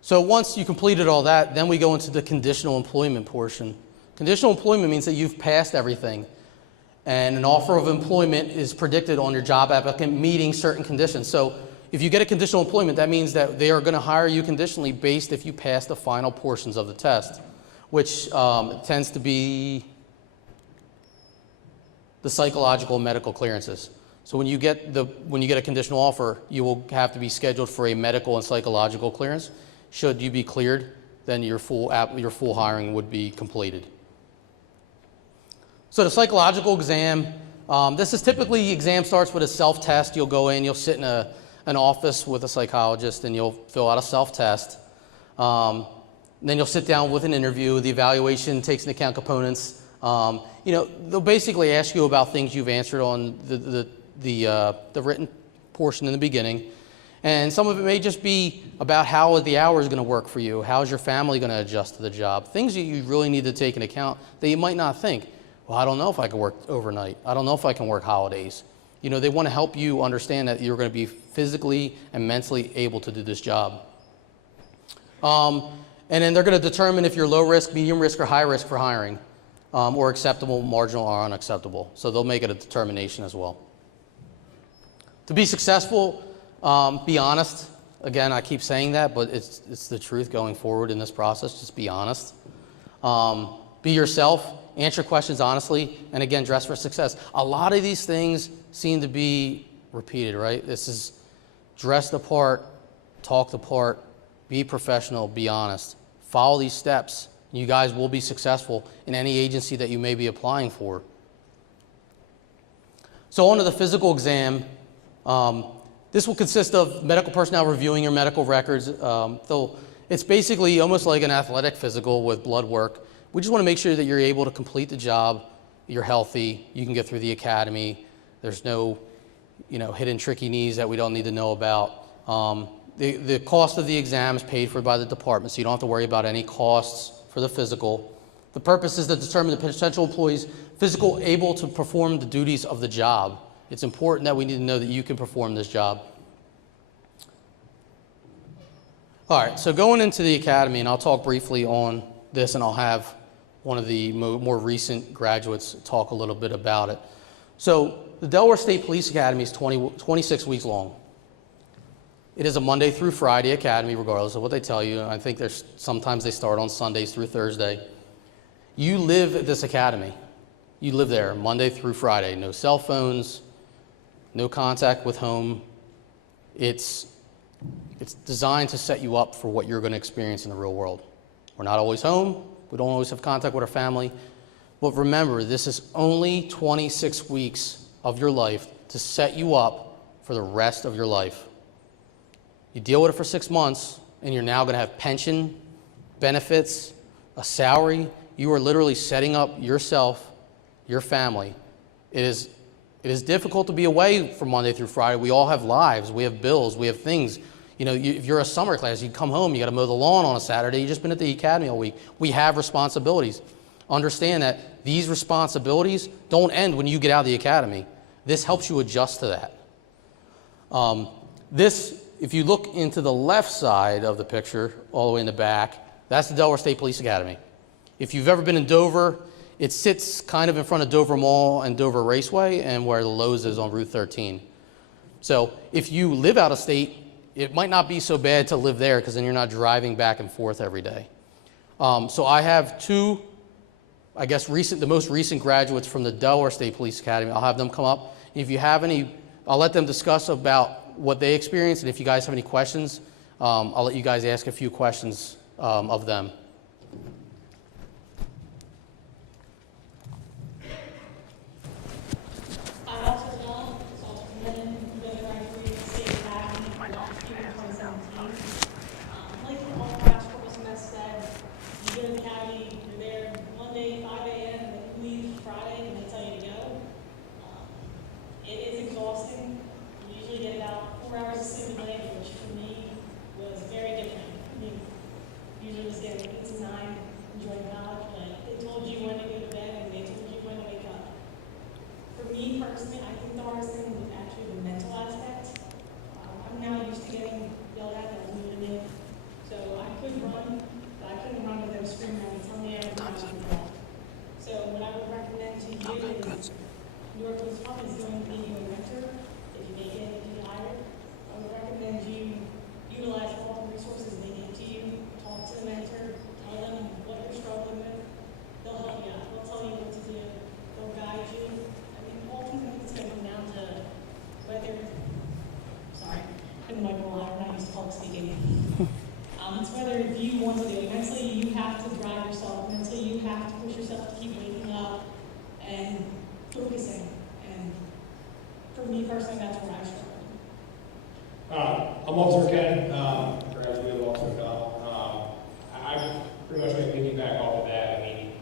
So once you completed all that, then we go into the conditional employment portion. Conditional employment means that you've passed everything, and an offer of employment is predicted on your job applicant meeting certain conditions. So if you get a conditional employment, that means that they are going to hire you conditionally based if you pass the final portions of the test, which tends to be the psychological and medical clearances. So when you get a conditional offer, you will have to be scheduled for a medical and psychological clearance. Should you be cleared, then your full hiring would be completed. So the psychological exam, this is typically, the exam starts with a self-test. You'll go in, you'll sit in an office with a psychologist, and you'll fill out a self-test. Then you'll sit down with an interview. The evaluation takes into account components. They'll basically ask you about things you've answered on the written portion in the beginning. And some of it may just be about how the hours going to work for you. How's your family going to adjust to the job? Things that you really need to take into account that you might not think. Well, I don't know if I can work overnight. I don't know if I can work holidays. They want to help you understand that you're going to be physically and mentally able to do this job. And then they're going to determine if you're low risk, medium risk, or high risk for hiring, or acceptable, marginal, or unacceptable. So they'll make it a determination as well. To be successful, be honest. Again, I keep saying that, but it's the truth going forward in this process. Just be honest. Be yourself. Answer questions honestly. And again, dress for success. A lot of these things seem to be repeated, right? This is dress the part, talk the part, be professional, be honest. Follow these steps. You guys will be successful in any agency that you may be applying for. So on to the physical exam. This will consist of medical personnel reviewing your medical records. It's basically almost like an athletic physical with blood work. We just want to make sure that you're able to complete the job, you're healthy, you can get through the academy. There's no, hidden tricky knees that we don't need to know about. The cost of the exam is paid for by the department, so you don't have to worry about any costs for the physical. The purpose is to determine the potential employee's physical able to perform the duties of the job. It's important that we need to know that you can perform this job. All right, so going into the academy, and I'll talk briefly on this, and I'll have one of the more recent graduates talk a little bit about it. So the Delaware State Police Academy is 26 weeks long. It is a Monday through Friday academy, regardless of what they tell you. I think sometimes they start on Sundays through Thursday. You live at this academy. You live there Monday through Friday. No cell phones, no contact with home. It's designed to set you up for what you're going to experience in the real world. We're not always home. We don't always have contact with our family. But remember, this is only 26 weeks of your life to set you up for the rest of your life. You deal with it for 6 months, and you're now going to have pension, benefits, a salary. You are literally setting up yourself, your family. It is difficult to be away from Monday through Friday. We all have lives. We have bills. We have things. If you're a summer class, you come home, you got to mow the lawn on a Saturday. You've just been at the academy all week. We have responsibilities. Understand that these responsibilities don't end when you get out of the academy. This helps you adjust to that. If you look into the left side of the picture, all the way in the back, that's the Delaware State Police Academy. If you've ever been in Dover, it sits kind of in front of Dover Mall and Dover Raceway and where the Lowe's is on Route 13. So if you live out of state, it might not be so bad to live there because then you're not driving back and forth every day. So I have two, the most recent graduates from the Delaware State Police Academy. I'll have them come up. If you have any, I'll let them discuss about what they experienced, and if you guys have any questions, I'll let you guys ask a few questions of them. Hours of sleep a night, which for me was very different. Usually just getting push yourself to keep waking up and focusing. And for me personally, that's where I struggle. I'm Officer Ken, graduate of Officer Bell. I pretty much going to piggyback off of that. I mean,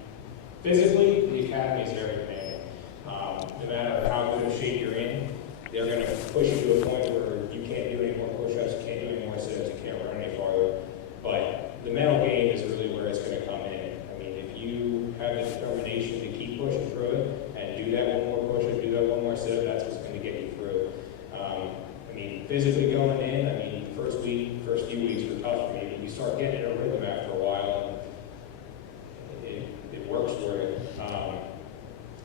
physically, the academy is very demanding. No matter how good of shape you're in, they're going to push you to a point where you can't do any more push-ups, you can't do any more sit-ups, you can't run any farther. But the mental game is really where it's going to come in. I mean, if you have the determination to keep pushing through it and do that one more push-up, do that one more sit-up, that's what's going to get you through. I mean, physically going in, I mean, first few weeks were tough for me, but you start getting in a rhythm after a while, and it works for you.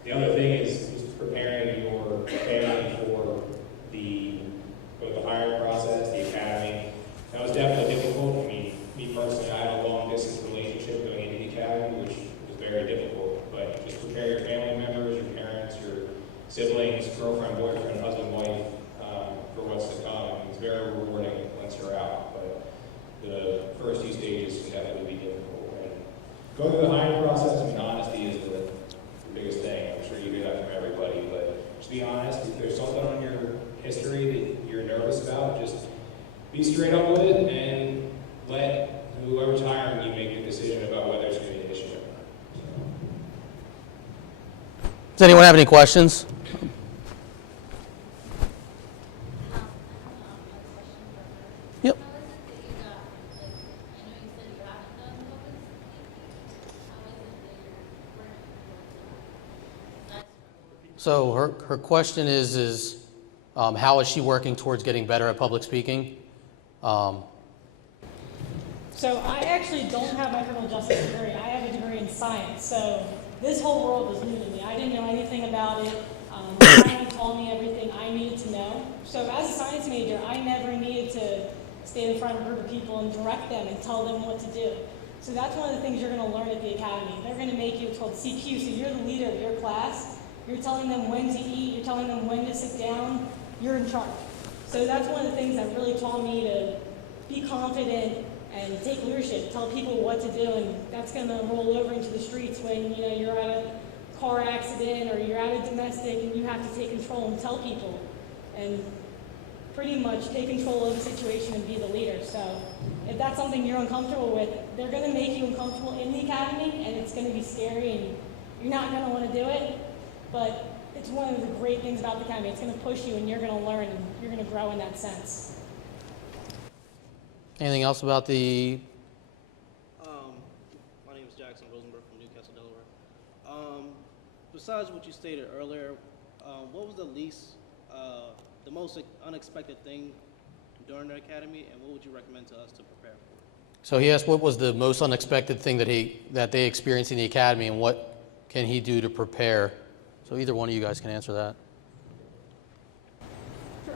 The other thing is preparing your family for both the hiring process, the academy. That was definitely difficult. I mean, me personally, I had a long distance relationship going into the academy, which was very difficult. But just prepare your family members, your parents, your siblings, girlfriend, boyfriend, husband, wife, for what's to come. It's very rewarding once you're out, but the first few stages can definitely be difficult. And going through the hiring process, I mean, honesty is the biggest thing. I'm sure you hear that from everybody, but just be honest. If there's something on your history that you're nervous about, just be straight up with it and let whoever's hiring you make the decision about whether it's going to be an issue or not. Does anyone have any questions? Yep. So her question is how is she working towards getting better at public speaking? So I actually don't have my criminal justice degree. I have a degree in science. So this whole world was new to me. I didn't know anything about it. Science taught me everything I needed to know. So as a science major, I never needed to stand in front of a group of people and direct them and tell them what to do. So that's one of the things you're going to learn at the academy. They're going to make you what's called CQ. So you're the leader of your class. You're telling them when to eat. You're telling them when to sit down. You're in charge. So that's one of the things that really taught me to be confident and take leadership, tell people what to do, and that's going to roll over into the streets when you're at a car accident or you're at a domestic and you have to take control and tell people and pretty much take control of the situation and be the leader. So if that's something you're uncomfortable with, they're going to make you uncomfortable in the academy, and it's going to be scary and you're not going to want to do it, but it's one of the great things about the academy. It's going to push you and you're going to learn and you're going to grow in that sense. Anything else about the? My name is Jackson Rosenberg from Newcastle, Delaware. Besides what you stated earlier, what was the most unexpected thing during the academy, and what would you recommend to us to prepare for? So he asked what was the most unexpected thing that they experienced in the academy, and what can he do to prepare? So either one of you guys can answer that. Sure.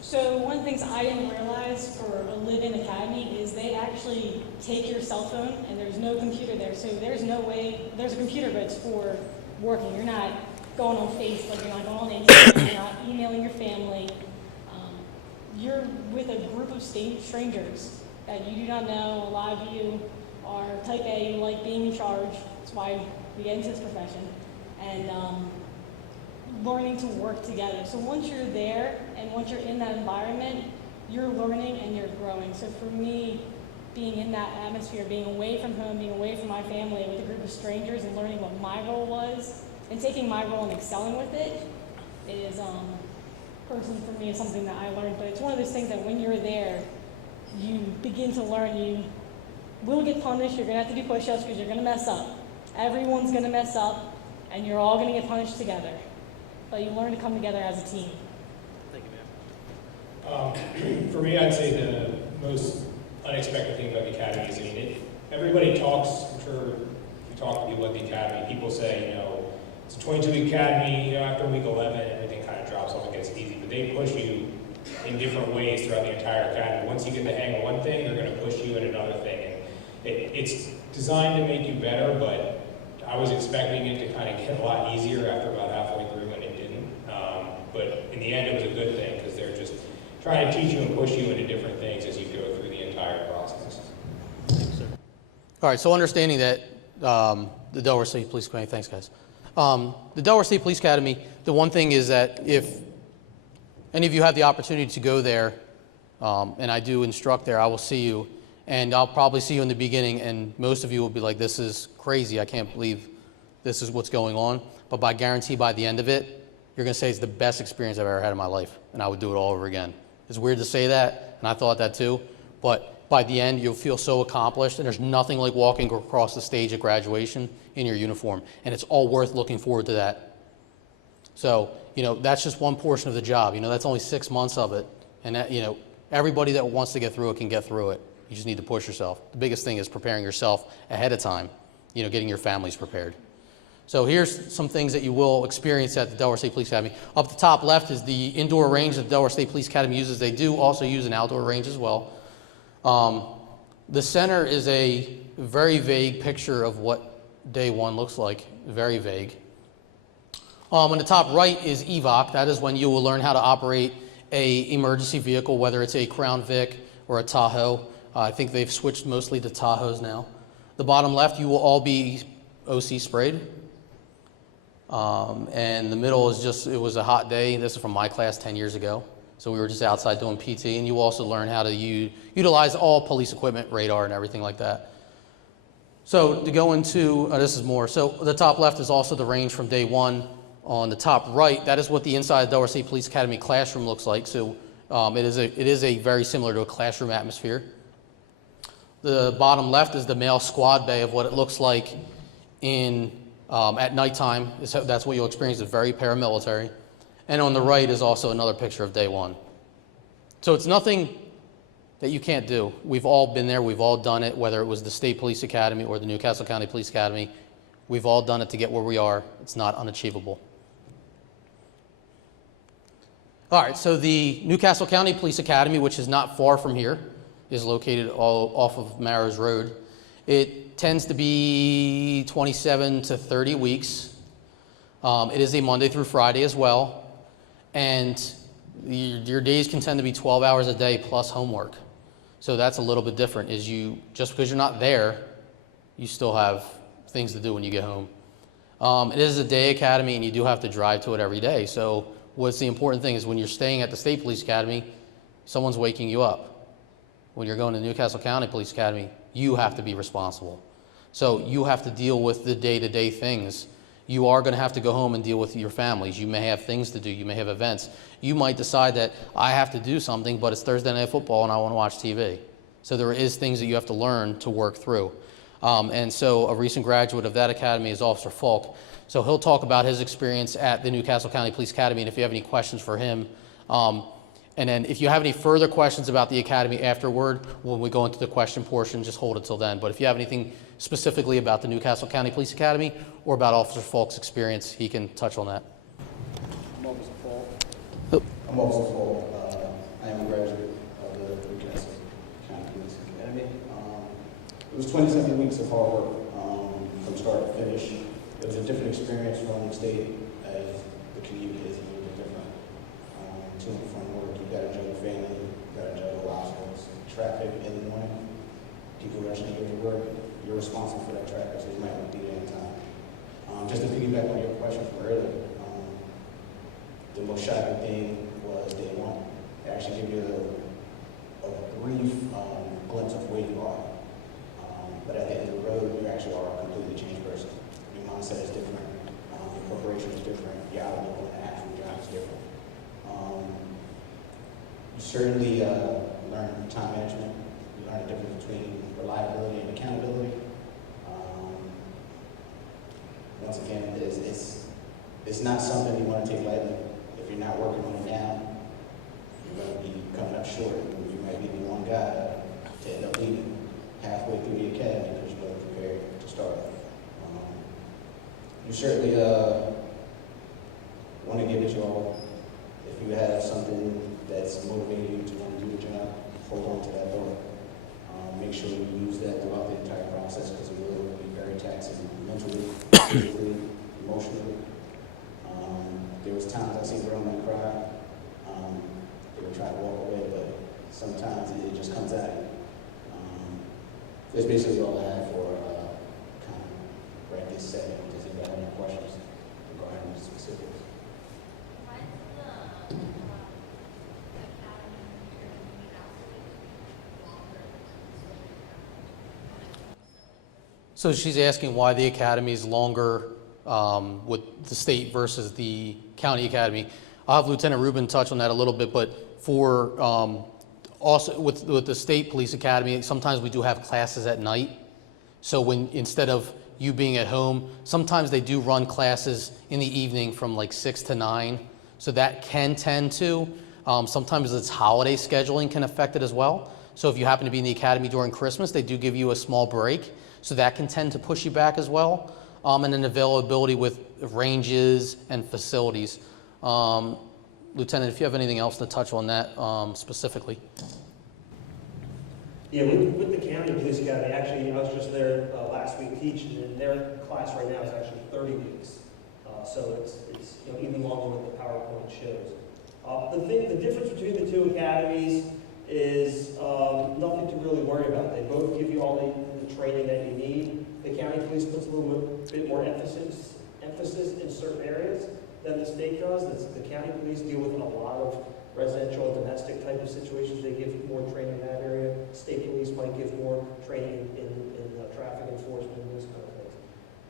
So one of the things I didn't realize for a live-in academy is they actually take your cell phone and there's no computer there. So there's no way, there's a computer, but it's for working. You're not going on Facebook, you're not going on Instagram, you're not emailing your family. You're with a group of strangers that you do not know. A lot of you are type A, you like being in charge. That's why we get into this profession. And learning to work together. So once you're there and once you're in that environment, you're learning and you're growing. So for me, being in that atmosphere, being away from home, being away from my family with a group of strangers and learning what my role was and taking my role and excelling with it is, personally for me, is something that I learned. But it's one of those things that when you're there, you begin to learn. You will get punished. You're going to have to do push-ups because you're going to mess up. Everyone's going to mess up, and you're all going to get punished together. But you learn to come together as a team. Thank you, ma'am. For me, I'd say the most unexpected thing about the academy is, I mean, everybody talks, I'm sure if you talk to people at the academy, people say, it's a 22-week academy, after week 11, everything kind of drops off and gets easy, but they push you in different ways throughout the entire academy. Once you get the hang of one thing, they're going to push you in another thing. And it's designed to make you better, but I was expecting it to kind of get a lot easier after about halfway through, and it didn't. But in the end, it was a good thing, because they're just trying to teach you and push you into different things as you go through the entire process. Thank you, sir. All right, so understanding that the Delaware State Police Academy. Thanks, guys. The Delaware State Police Academy, the one thing is that if any of you have the opportunity to go there, and I do instruct there, I will see you, and I'll probably see you in the beginning, and most of you will be like, this is crazy, I can't believe this is what's going on, but I guarantee by the end of it, you're going to say it's the best experience I've ever had in my life, and I would do it all over again. It's weird to say that, and I thought that too, but by the end, you'll feel so accomplished, and there's nothing like walking across the stage at graduation in your uniform, and it's all worth looking forward to that. So, that's just one portion of the job. That's only 6 months of it, and that, everybody that wants to get through it can get through it. You just need to push yourself. The biggest thing is preparing yourself ahead of time, getting your families prepared. So here's some things that you will experience at the Delaware State Police Academy. Up the top left is the indoor range that the Delaware State Police Academy uses. They do also use an outdoor range as well. The center is a very vague picture of what day one looks like, very vague. On the top right is EVOC. That is when you will learn how to operate a emergency vehicle, whether it's a Crown Vic or a Tahoe. I think they've switched mostly to Tahoes now. The bottom left, you will all be OC sprayed. And the middle is just, it was a hot day. This is from my class 10 years ago. So we were just outside doing PT, and you also learn how to utilize all police equipment, radar, and everything like that. So to go into, this is more. So the top left is also the range from day one. On the top right, that is what the inside of the Delaware State Police Academy classroom looks like. So it is a very similar to a classroom atmosphere. The bottom left is the male squad bay of what it looks like at nighttime. That's what you'll experience. It's very paramilitary. And on the right is also another picture of day one. So it's nothing that you can't do. We've all been there. We've all done it, whether it was the State Police Academy or the Newcastle County Police Academy. We've all done it to get where we are. It's not unachievable. All right, so the Newcastle County Police Academy, which is not far from here, is located all off of Marrows Road. It tends to be 27 to 30 weeks. It is a Monday through Friday as well. And your days can tend to be 12 hours a day plus homework. So that's a little bit different, just because you're not there, you still have things to do when you get home. It is a day academy, and you do have to drive to it every day. So what's the important thing is when you're staying at the State Police Academy, someone's waking you up. When you're going to Newcastle County Police Academy, you have to be responsible. So you have to deal with the day-to-day things. You are going to have to go home and deal with your families. You may have things to do. You may have events. You might decide that I have to do something, but it's Thursday Night Football and I want to watch TV. So there is things that you have to learn to work through. And so a recent graduate of that academy is Officer Falk. So he'll talk about his experience at the Newcastle County Police Academy, and if you have any questions for him. And then if you have any further questions about the academy afterward, when we go into the question portion, just hold it till then. But if you have anything specifically about the Newcastle County Police Academy or about Officer Falk's experience, he can touch on that. I'm Officer Falk. Oh. I'm Officer Falk. I am a graduate of the Newcastle County Police Academy. It was 27 weeks of hard work from start to finish. It was a different experience from the state, as the commute is a little bit different. To and from work, you got to juggle family, you got to juggle obstacles, traffic in the morning, people rushing to get to work. You're responsible for that traffic, so you might not be there in time. Just to piggyback on your question from earlier, the most shocking thing was day one. They actually give you a brief glimpse of where you are. But at the end of the road, you actually are a completely changed person. Your mindset is different, your corporation is different, your outlook on the actual job is different. You certainly learn time management. You learn the difference between reliability and accountability. Once again, it's not something you want to take lightly. If you're not working on it now, you're going to be coming up short. You might be the one guy to end up leaving halfway through the academy because you wasn't prepared to start. You certainly want to give it your all. If you have something that's motivating you to want to do the job, hold on to that thought. Make sure you use that throughout the entire process because it will be very taxing mentally, physically, emotionally. There was times I seen grown men cry. They would try to walk away, but sometimes it just comes out of you. That's basically all I have for kind of setting. Does anybody have any questions regarding the specifics? So she's asking why the academy is longer with the state versus the county academy. I'll have Lieutenant Rubin touch on that a little bit, but for also with the state police academy, sometimes we do have classes at night. So when instead of you being at home, sometimes they do run classes in the evening from like 6 to 9. So that can tend to, sometimes it's holiday scheduling can affect it as well. So if you happen to be in the academy during Christmas, they do give you a small break. So that can tend to push you back as well. And then availability with ranges and facilities. Lieutenant, if you have anything else to touch on that specifically. Yeah, with the county police academy, actually, I was just there last week teaching, and their class right now is actually 30 weeks. So it's even longer what the PowerPoint shows. The difference between the two academies is nothing to really worry about. They both give you all the training that you need. The county police puts a little bit more emphasis in certain areas than the state does. The county police deal with a lot of residential and domestic type of situations. They give more training in that area. State police might give more training in traffic enforcement and those kind of things.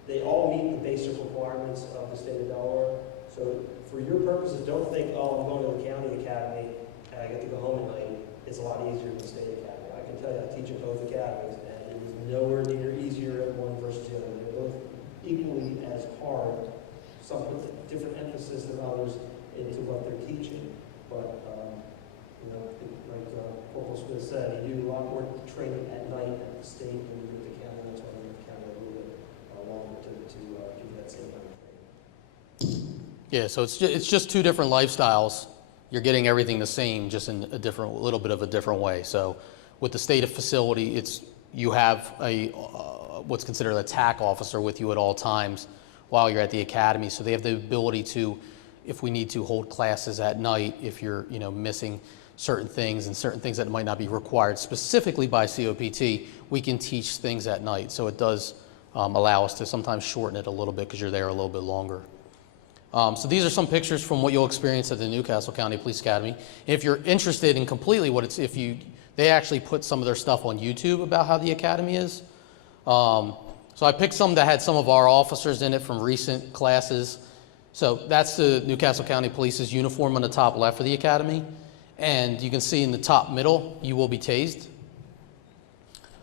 They all meet the basic requirements of the state of Delaware. So for your purposes, don't think, oh, I'm going to the county academy and I get to go home at night. It's a lot easier than the state academy. I can tell you, I teach at both academies, and it is nowhere near easier at one versus the other. They're both equally as hard. Some put different emphasis than others into what they're teaching. But, like Corporal Smith said, you do a lot more training at night at the state than you do at the county. That's why you have the county a little bit longer to give that same kind of training. Yeah, so it's just two different lifestyles. You're getting everything the same, just in a little bit of a different way. So with the state facility, you have a what's considered a TAC officer with you at all times while you're at the academy. So they have the ability to, if we need to, hold classes at night if you're missing certain things and certain things that might not be required specifically by COPT, we can teach things at night. So it does allow us to sometimes shorten it a little bit because you're there a little bit longer. So these are some pictures from what you'll experience at the Newcastle County Police Academy. If you're interested in completely they actually put some of their stuff on YouTube about how the academy is. So I picked some that had some of our officers in it from recent classes. So that's the Newcastle County Police's uniform on the top left for the academy. And you can see in the top middle, you will be tased.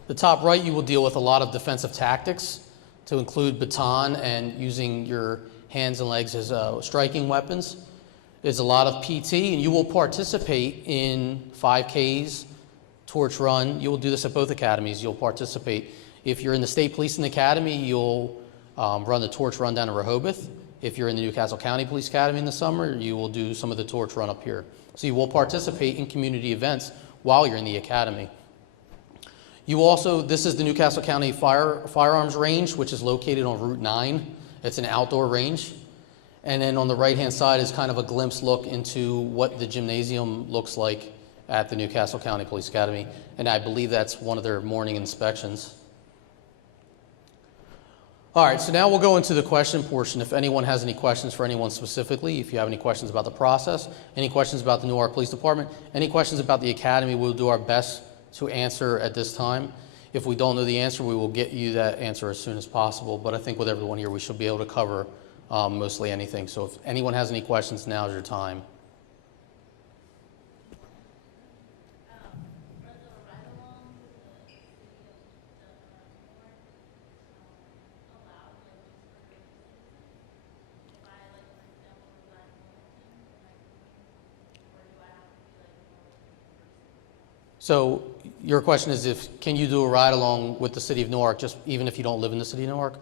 The top right, you will deal with a lot of defensive tactics to include baton and using your hands and legs as striking weapons. There's a lot of PT, and you will participate in 5Ks, torch run. You will do this at both academies. You'll participate. If you're in the State Policing Academy, you'll run the torch run down in Rehoboth. If you're in the Newcastle County Police Academy in the summer, you will do some of the torch run up here. So you will participate in community events while you're in the academy. This is the Newcastle County Firearms Range, which is located on Route 9. It's an outdoor range. And then on the right-hand side is kind of a glimpse look into what the gymnasium looks like at the Newcastle County Police Academy. And I believe that's one of their morning inspections. All right, so now we'll go into the question portion. If anyone has any questions for anyone specifically, if you have any questions about the process, any questions about the Newark Police Department, any questions about the academy, we'll do our best to answer at this time. If we don't know the answer, we will get you that answer as soon as possible. But I think with everyone here, we should be able to cover mostly anything. So if anyone has any questions, now's your time. So your question is can you do a ride along with the city of Newark, just even if you don't live in the city of Newark?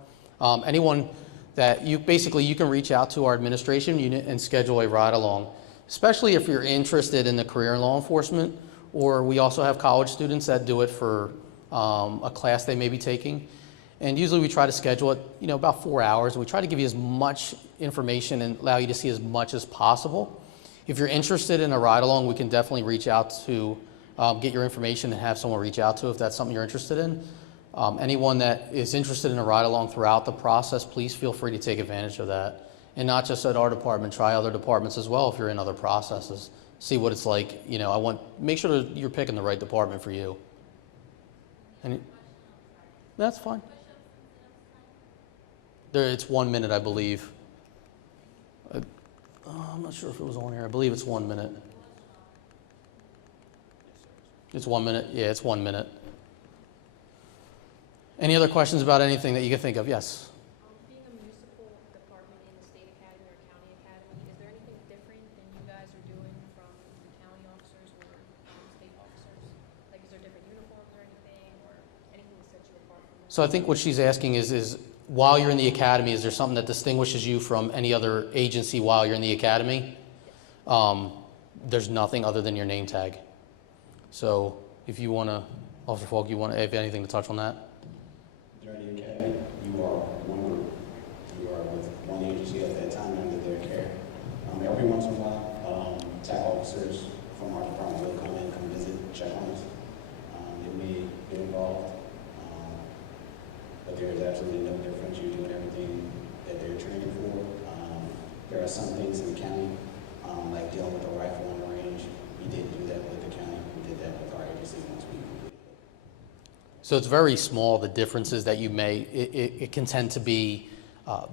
Anyone that you can reach out to our administration unit and schedule a ride along, especially if you're interested in the career in law enforcement, or we also have college students that do it for a class they may be taking. And usually we try to schedule it, about 4 hours. We try to give you as much information and allow you to see as much as possible. If you're interested in a ride along, we can definitely reach out to get your information and have someone reach out to if that's something you're interested in. Anyone that is interested in a ride-along throughout the process, please feel free to take advantage of that. And not just at our department, try other departments as well if you're in other processes. See what it's like. You know, make sure that you're picking the right department for you. That's fine. It's 1 minute, I believe. I'm not sure if it was on here. I believe it's 1 minute. It's 1 minute. Yeah, it's 1 minute. Any other questions about anything that you can think of? Yes. Being a municipal department in the state academy or county academy, is there anything different than you guys are doing from the county officers or state officers? Like, is there different uniforms or anything that sets you apart from them? So I think what she's asking is while you're in the academy, is there something that distinguishes you from any other agency while you're in the academy? There's nothing other than your name tag. So if you want to, Officer Falk, you want to have anything to touch on that? During the academy, you are one group. You are with one agency at that time under their care. Every once in a while, TAC officers from our department will come in, come visit, check on us. They may get involved, but there is absolutely no difference. You're doing everything that they're training for. There are some things in the county, like dealing with a rifle on the range. We didn't do that with the county. We did that with our agency once we completed it. So it's very small, the differences that you may, it can tend to be,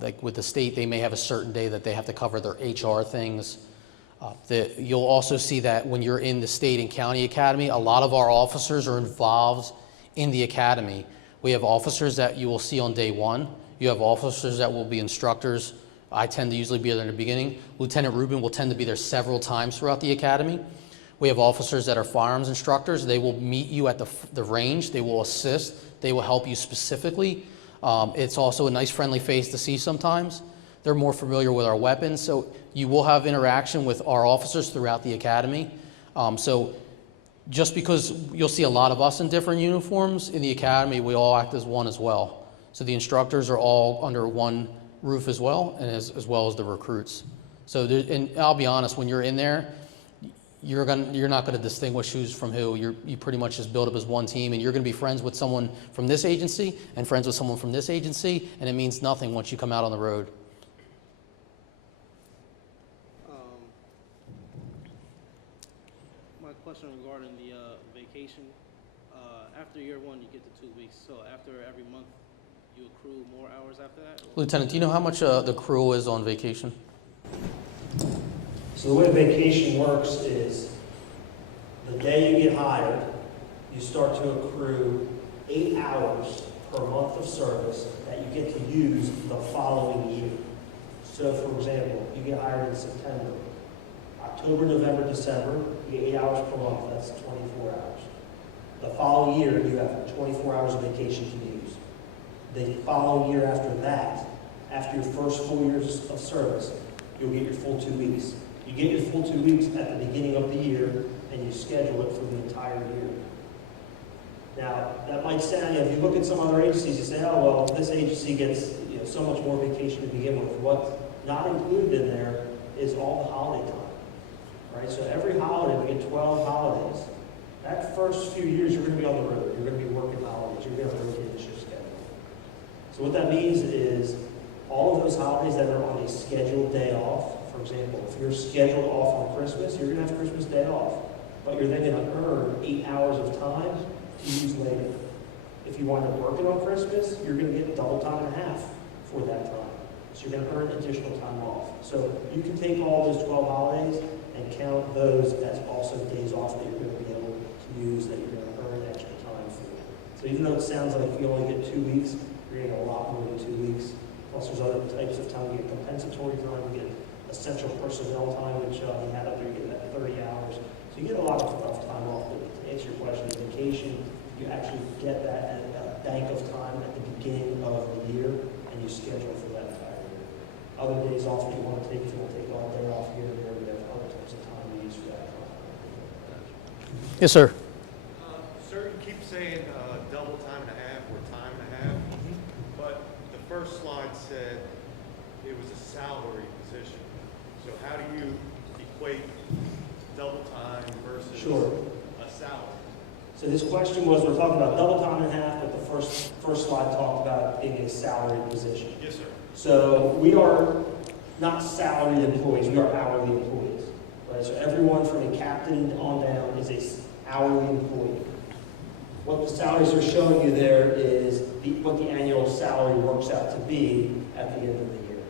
like with the state, they may have a certain day that they have to cover their HR things. You'll also see that when you're in the state and county academy, a lot of our officers are involved in the academy. We have officers that you will see on day one. You have officers that will be instructors. I tend to usually be there in the beginning. Lieutenant Rubin will tend to be there several times throughout the academy. We have officers that are firearms instructors. They will meet you at the range. They will assist. They will help you specifically. It's also a nice friendly face to see sometimes. They're more familiar with our weapons. So you will have interaction with our officers throughout the academy. So just because you'll see a lot of us in different uniforms, in the academy, we all act as one as well. So the instructors are all under one roof as well, and as well as the recruits. So, and I'll be honest, when you're in there, you're not going to distinguish who's from who. You pretty much just build up as one team, and you're going to be friends with someone from this agency and friends with someone from this agency, and it means nothing once you come out on the road. My question regarding the vacation, after year one, you get the 2 weeks. So after every month, you accrue more hours after that? Or? Lieutenant, do you know how much the accrual is on vacation? So the way vacation works is the day you get hired, you start to accrue 8 hours per month of service that you get to use the following year. So for example, you get hired in September. October, November, December, you get 8 hours per month, that's 24 hours. The following year, you have 24 hours of vacation to use. The following year after that, after your first 4 years of service, you'll get your full 2 weeks. You get your full 2 weeks at the beginning of the year, and you schedule it for the entire year. Now, that might sound, if you look at some other agencies, you say, oh, well, this agency gets so much more vacation to begin with. What's not included in there is all the holiday time. Right? So every holiday, we get 12 holidays. That first few years, you're going to be on the road. You're going to be working holidays. You're going to rotate the shift schedule. So what that means is all of those holidays that are on a scheduled day off, for example, if you're scheduled off on Christmas, you're going to have Christmas day off. But you're then going to earn 8 hours of time to use later. If you wind up working on Christmas, you're going to get double time and a half for that time. So you're going to earn additional time off. So you can take all those 12 holidays and count those as also days off that you're going to be able to use, that you're going to earn extra time for. So even though it sounds like you only get 2 weeks, you're getting a lot more than 2 weeks. Plus there's other types of time. You get compensatory time, you get essential personnel time, which you had up there, you get that 30 hours. So you get a lot of time off. But to answer your question, vacation, you actually get that bank of time at the beginning of the year, and you schedule for that entire year. Other days off that you want to take, if you want to take all day off here and there, we have other types of time to use for that time. Yes, sir. Sir, you keep saying double time and a half or time and a half, but the first slide said it was a salary position. So how do you equate double time versus Sure. a salary? So this question was, we're talking about double time and a half, but the first slide talked about being a salaried position. Yes, sir. So we are not salaried employees, we are hourly employees. Right? So everyone from a captain on down is a hourly employee. What the salaries are showing you there is what the annual salary works out to be at the end of the year.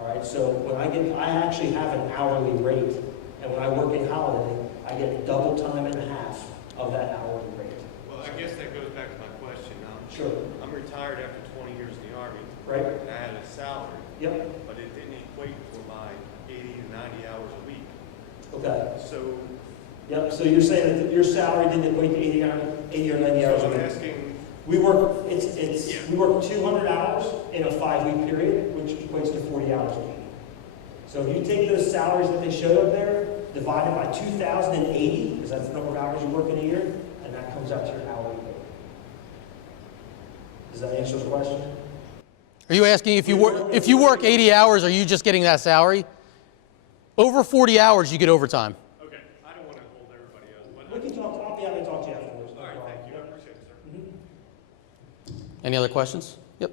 All right, so I actually have an hourly rate, and when I work in holiday, I get double time and a half of that hourly rate. Well, I guess that goes back to my question. Sure. I'm retired after 20 years in the Army. Right? And I had a salary, Yep. but it didn't equate for my 80 to 90 hours a week. Okay. So, Yep. So you're saying that your salary didn't equate to 80 or 90 hours a I'm week? asking, We work, Yeah. we work 200 hours in a 5-week period, which equates to 40 hours a week. So if you take those salaries that they showed up there, divide it by 2,080, because that's the number of hours you work in a year, and that comes out to your hourly rate. Does that answer the question? Are you asking if you work 80 hours, are you just getting that salary? Over 40 hours, you get overtime. okay, I don't want to hold everybody else. We can talk, I'll be happy to talk to you afterwards. All right, thank you. I appreciate it, sir. Any other questions? Yep.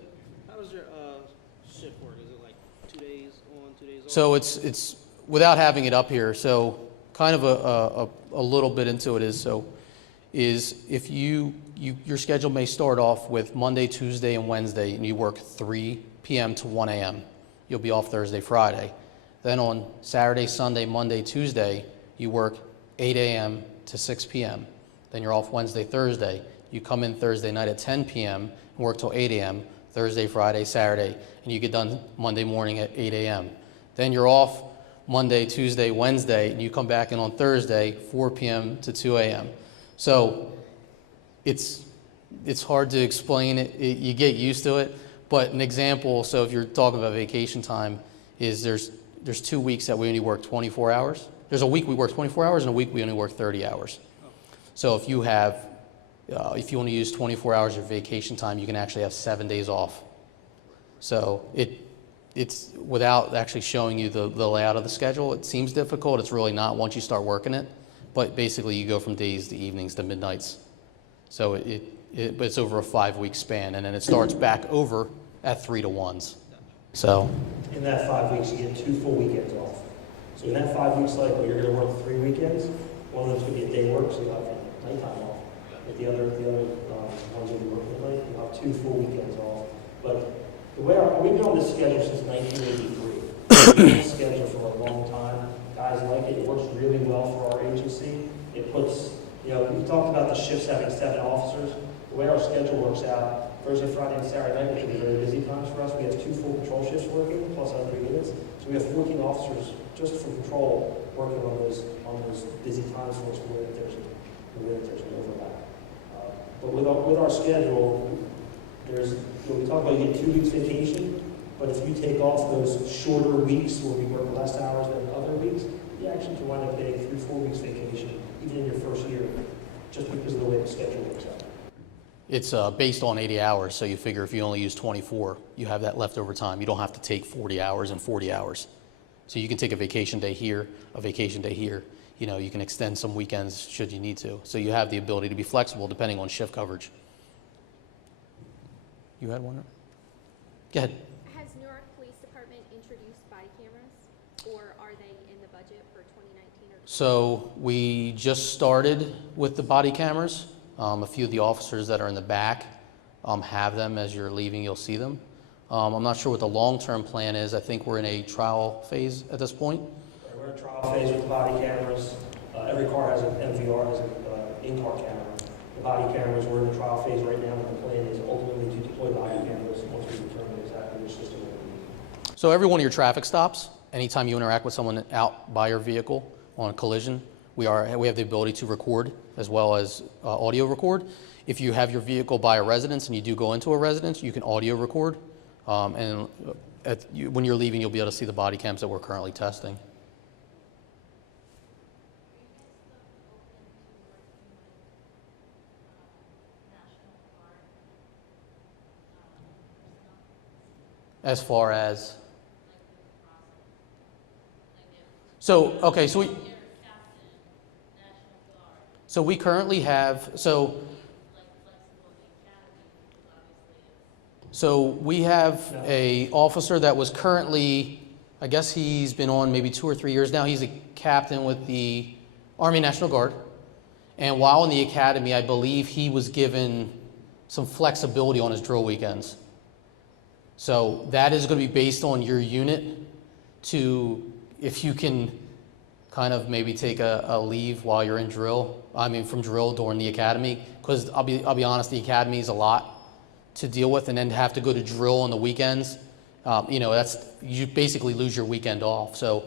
How does your shift work? Is it like 2 days on, 2 days off? So it's without having it up here. So kind of a little bit into it is if your schedule may start off with Monday, Tuesday, and Wednesday, and you work 3 p.m. to 1 a.m. You'll be off Thursday, Friday. Then on Saturday, Sunday, Monday, Tuesday, you work 8 a.m. to 6 p.m. Then you're off Wednesday, Thursday. You come in Thursday night at 10 p.m. and work till 8 a.m. Thursday, Friday, Saturday, and you get done Monday morning at 8 a.m. Then you're off Monday, Tuesday, Wednesday, and you come back in on Thursday, 4 p.m. to 2 a.m. So it's hard to explain it. You get used to it. But an example, so if you're talking about vacation time, is there's 2 weeks that we only work 24 hours. There's a week we work 24 hours and a week we only work 30 hours. So if you only use 24 hours of vacation time, you can actually have 7 days off. So it's without actually showing you the layout of the schedule, it seems difficult. It's really not once you start working it. But basically you go from days to evenings to midnights. So but it's over a 5-week span, and then it starts back over at 3 to 1s. So In that 5 weeks, you get 2 full weekends off. So in that 5-week cycle, you're going to work 3 weekends. One of them's going to be a day work, so you'll have nighttime off. But the other ones will be working late. You'll have 2 full weekends off. But the way we've been on this schedule since 1983. We've been on this schedule for a long time. Guys like it. It works really well for our agency. It puts, we've talked about the shifts having 7 officers. The way our schedule works out, Thursday, Friday, and Saturday night, which will be very busy times for us, we have 2 full patrol shifts working, plus other units. So we have 14 officers just for patrol working on those busy times for us where there's an overlap. But with our schedule, we talk about you get 2 weeks vacation, but if you take off those shorter weeks where we work less hours than other weeks, you actually can wind up getting 3-4 weeks vacation, even in your first year, just because of the way the schedule works out. it's based on 80 hours, so you figure if you only use 24, you have that leftover time. You don't have to take 40 hours and 40 hours. So you can take a vacation day here, a vacation day here. You can extend some weekends should you need to. So you have the ability to be flexible depending on shift coverage. You had one? Go ahead. Has Newark Police Department introduced body cameras, or are they in the budget for 2019 or? So we just started with the body cameras. A few of the officers that are in the back have them. As you're leaving, you'll see them. I'm not sure what the long-term plan is. I think we're in a trial phase at this point. We're in a trial phase with the body cameras. Every car has an MVR, has an in-car camera. The body cameras, we're in the trial phase right now, and the plan is ultimately to deploy body cameras once we determine exactly which system we're going to use. So every one of your traffic stops, anytime you interact with someone out by your vehicle on a collision, we have the ability to record as well as audio record. If you have your vehicle by a residence and you do go into a residence, you can audio record. When you're leaving, you'll be able to see the body cams that we're currently testing. As far as? So So we currently have, so we have a officer that was currently, I guess he's been on maybe 2 or 3 years now. He's a captain with the Army National Guard. And while in the academy, I believe he was given some flexibility on his drill weekends. So that is going to be based on your unit to, if you can kind of maybe take a leave while you're in drill, from drill during the academy, because I'll be honest, the academy is a lot to deal with, and then to have to go to drill on the weekends, you basically lose your weekend off. So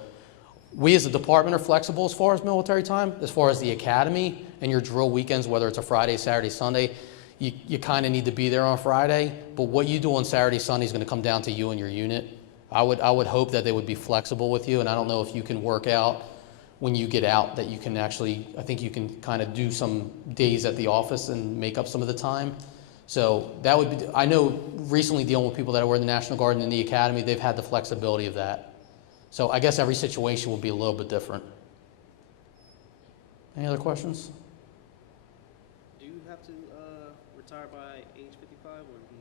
we as a department are flexible as far as military time. As far as the academy and your drill weekends, whether it's a Friday, Saturday, Sunday, you kind of need to be there on Friday, but what you do on Saturday, Sunday is going to come down to you and your unit. I would hope that they would be flexible with you, and I don't know if you can work out when you get out that you can actually, I think you can kind of do some days at the office and make up some of the time. So that would be, I know recently dealing with people that were in the National Guard and in the academy, they've had the flexibility of that. So I guess every situation will be a little bit different. Any other questions? Do you have to retire by age 55 or you can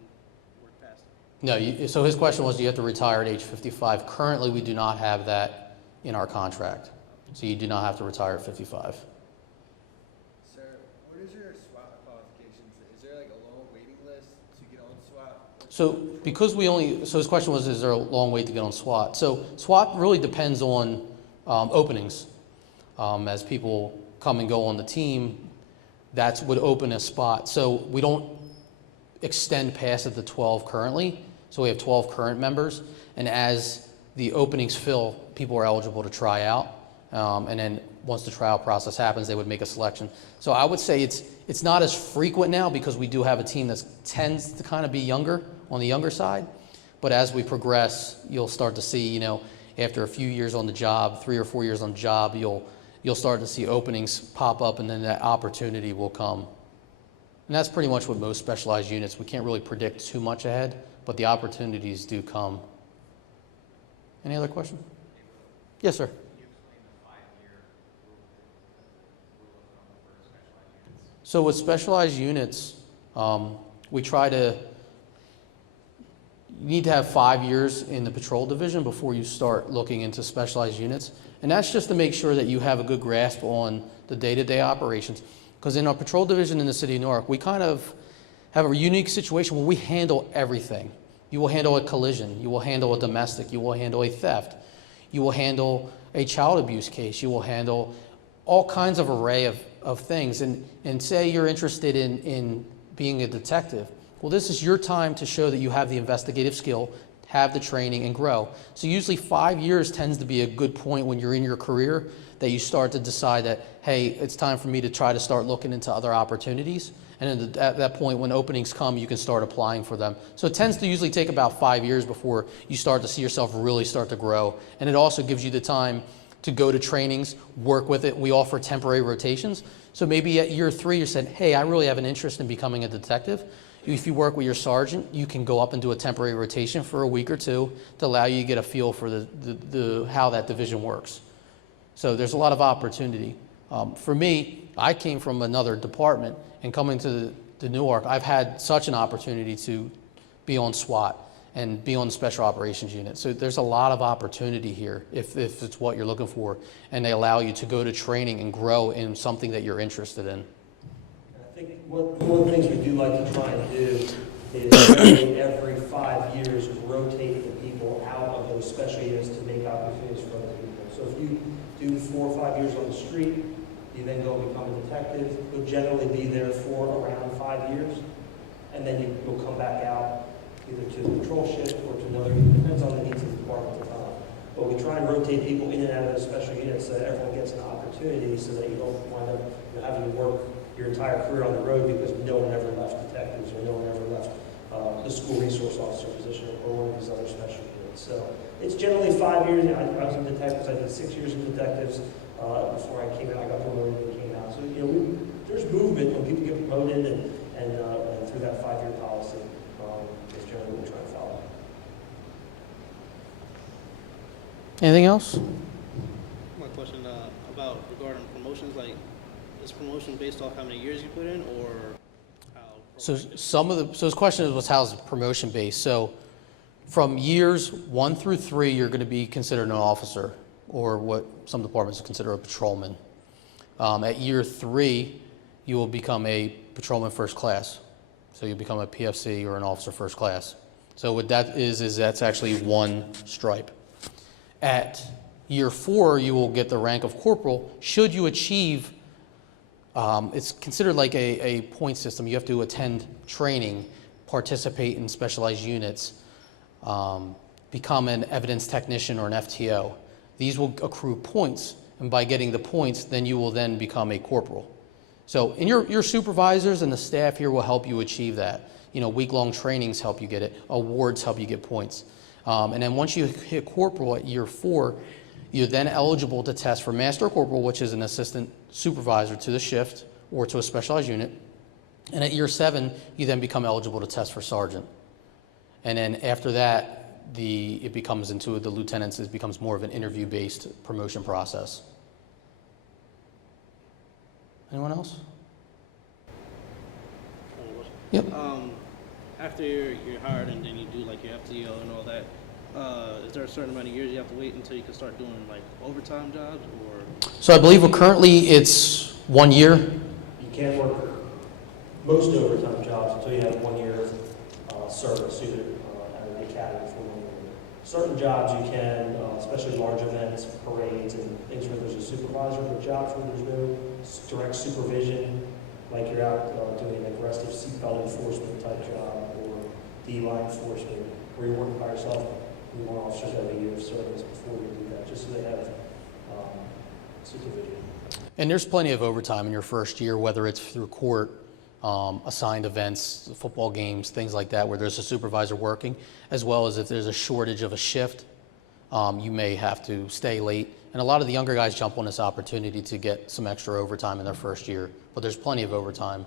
work past it? No, so his question was, do you have to retire at age 55? Currently, we do not have that in our contract. So you do not have to retire at 55. Sir, what is your SWAT qualifications? Is there like a long waiting list to get on SWAT? So his question was, is there a long wait to get on SWAT? So SWAT really depends on openings. As people come and go on the team, that's would open a spot. So we don't extend past it to 12 currently. So we have 12 current members. And as the openings fill, people are eligible to try out. And then once the trial process happens, they would make a selection. So I would say it's not as frequent now because we do have a team that tends to kind of be younger, on the younger side. But as we progress, you'll start to see, after a few years on the job, 3 or 4 years on the job, you'll start to see openings pop up, and then that opportunity will come. And that's pretty much what most specialized units, we can't really predict too much ahead, but the opportunities do come. Any other question? Yes, sir. So with specialized units, we try to, you need to have 5 years in the patrol division before you start looking into specialized units. And that's just to make sure that you have a good grasp on the day-to-day operations. Because in our patrol division in the city of Newark, we kind of have a unique situation where we handle everything. You will handle a collision, you will handle a domestic, you will handle a theft, you will handle a child abuse case, you will handle all kinds of array of things. And say you're interested in being a detective. Well, this is your time to show that you have the investigative skill, have the training, and grow. So usually 5 years tends to be a good point when you're in your career that you start to decide that, hey, it's time for me to try to start looking into other opportunities. And then at that point, when openings come, you can start applying for them. So it tends to usually take about 5 years before you start to see yourself really start to grow. And it also gives you the time to go to trainings, work with it. We offer temporary rotations. So maybe at year 3, you said, hey, I really have an interest in becoming a detective. If you work with your sergeant, you can go up and do a temporary rotation for a week or two to allow you to get a feel for how that division works. So there's a lot of opportunity. For me, I came from another department, and coming to Newark, I've had such an opportunity to be on SWAT and be on the Special Operations Unit. So there's a lot of opportunity here if it's what you're looking for, and they allow you to go to training and grow in something that you're interested in. I think one of the things we do like to try and do is every 5 years rotate the people out of those special units to make opportunities for other people. So if you do 4 or 5 years on the street, you then go become a detective, you'll generally be there for around 5 years, and then you'll come back out either to the patrol shift or to another, depends on the needs of the department at the time. But we try and rotate people in and out of those special units so that everyone gets an opportunity so that you don't wind up having to work your entire career on the road because no one ever left detectives or no one ever left the school resource officer position or one of these other special units. So it's generally 5 years. I was in detectives. I did 6 years in detectives before I came out. I got promoted and came out. So there's movement when people get promoted and through that 5-year policy. It's generally what we're trying to follow. Anything else? My question about regarding promotions, like, Is promotion based off how many years you put in, or how? So his question was how's promotion based? So from years 1 through 3, you're going to be considered an officer, or what some departments consider a patrolman. At year 3, you will become a patrolman first class. So you become a PFC or an officer first class. So what that is that's actually 1 stripe. At year 4, you will get the rank of corporal should you achieve. It's considered like a point system. You have to attend training, participate in specialized units, become an evidence technician or an FTO. These will accrue points, and by getting the points, then you will then become a corporal. So and your supervisors and the staff here will help you achieve that. You know, week-long trainings help you get it. Awards help you get points. And then once you hit corporal at year 4, you're then eligible to test for master corporal, which is an assistant supervisor to the shift or to a specialized unit. And at year 7, you then become eligible to test for sergeant. And then after that, it becomes into the lieutenants. It becomes more of an interview-based promotion process. Anyone else? Yep. After you're hired and then you do like your FTO and all that, is there a certain amount of years you have to wait until you can start doing like overtime jobs, or? So I believe currently it's 1 year. You can't work most overtime jobs until you have 1 year of service, either out of the academy for 1 year. Certain jobs you can, especially large events, parades, and things where there's a supervisor, but jobs where there's no direct supervision, like you're out doing an aggressive seatbelt enforcement type job or DUI enforcement, where you're working by yourself. We want officers to have a year of service before you do that, just so they have supervision. And there's plenty of overtime in your first year, whether it's through court, assigned events, football games, things like that, where there's a supervisor working, as well as if there's a shortage of a shift, you may have to stay late. And a lot of the younger guys jump on this opportunity to get some extra overtime in their first year, but there's plenty of overtime.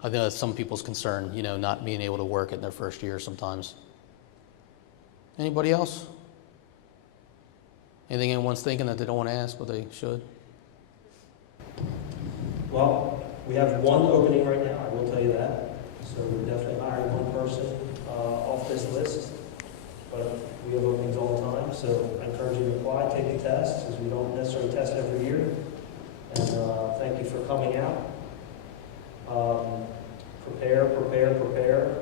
I think that's some people's concern, you know, not being able to work in their first year sometimes. Anybody else? Anything anyone's thinking that they don't want to ask, but they should? Well, we have 1 opening right now, I will tell you that. So we're definitely hiring 1 person off this list. But we have openings all the time, so I encourage you to apply, take the test, because we don't necessarily test every year. And thank you for coming out. Prepare.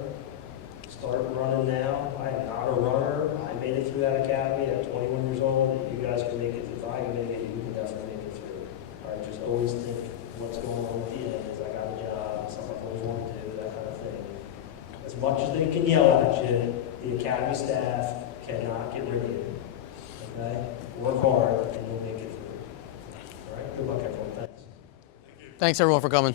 Start running now. I am not a runner. I made it through that academy at 21 years old. You guys can make it. If I can make it, you can definitely make it through. All right, just always think what's going on with the end is I got a job, something I always want to do, that kind of thing. As much as they can yell at you, the academy staff cannot get rid of you. Okay? Work hard and you'll make it through. All right? Good luck, everyone. Thanks. Thanks, everyone, for coming.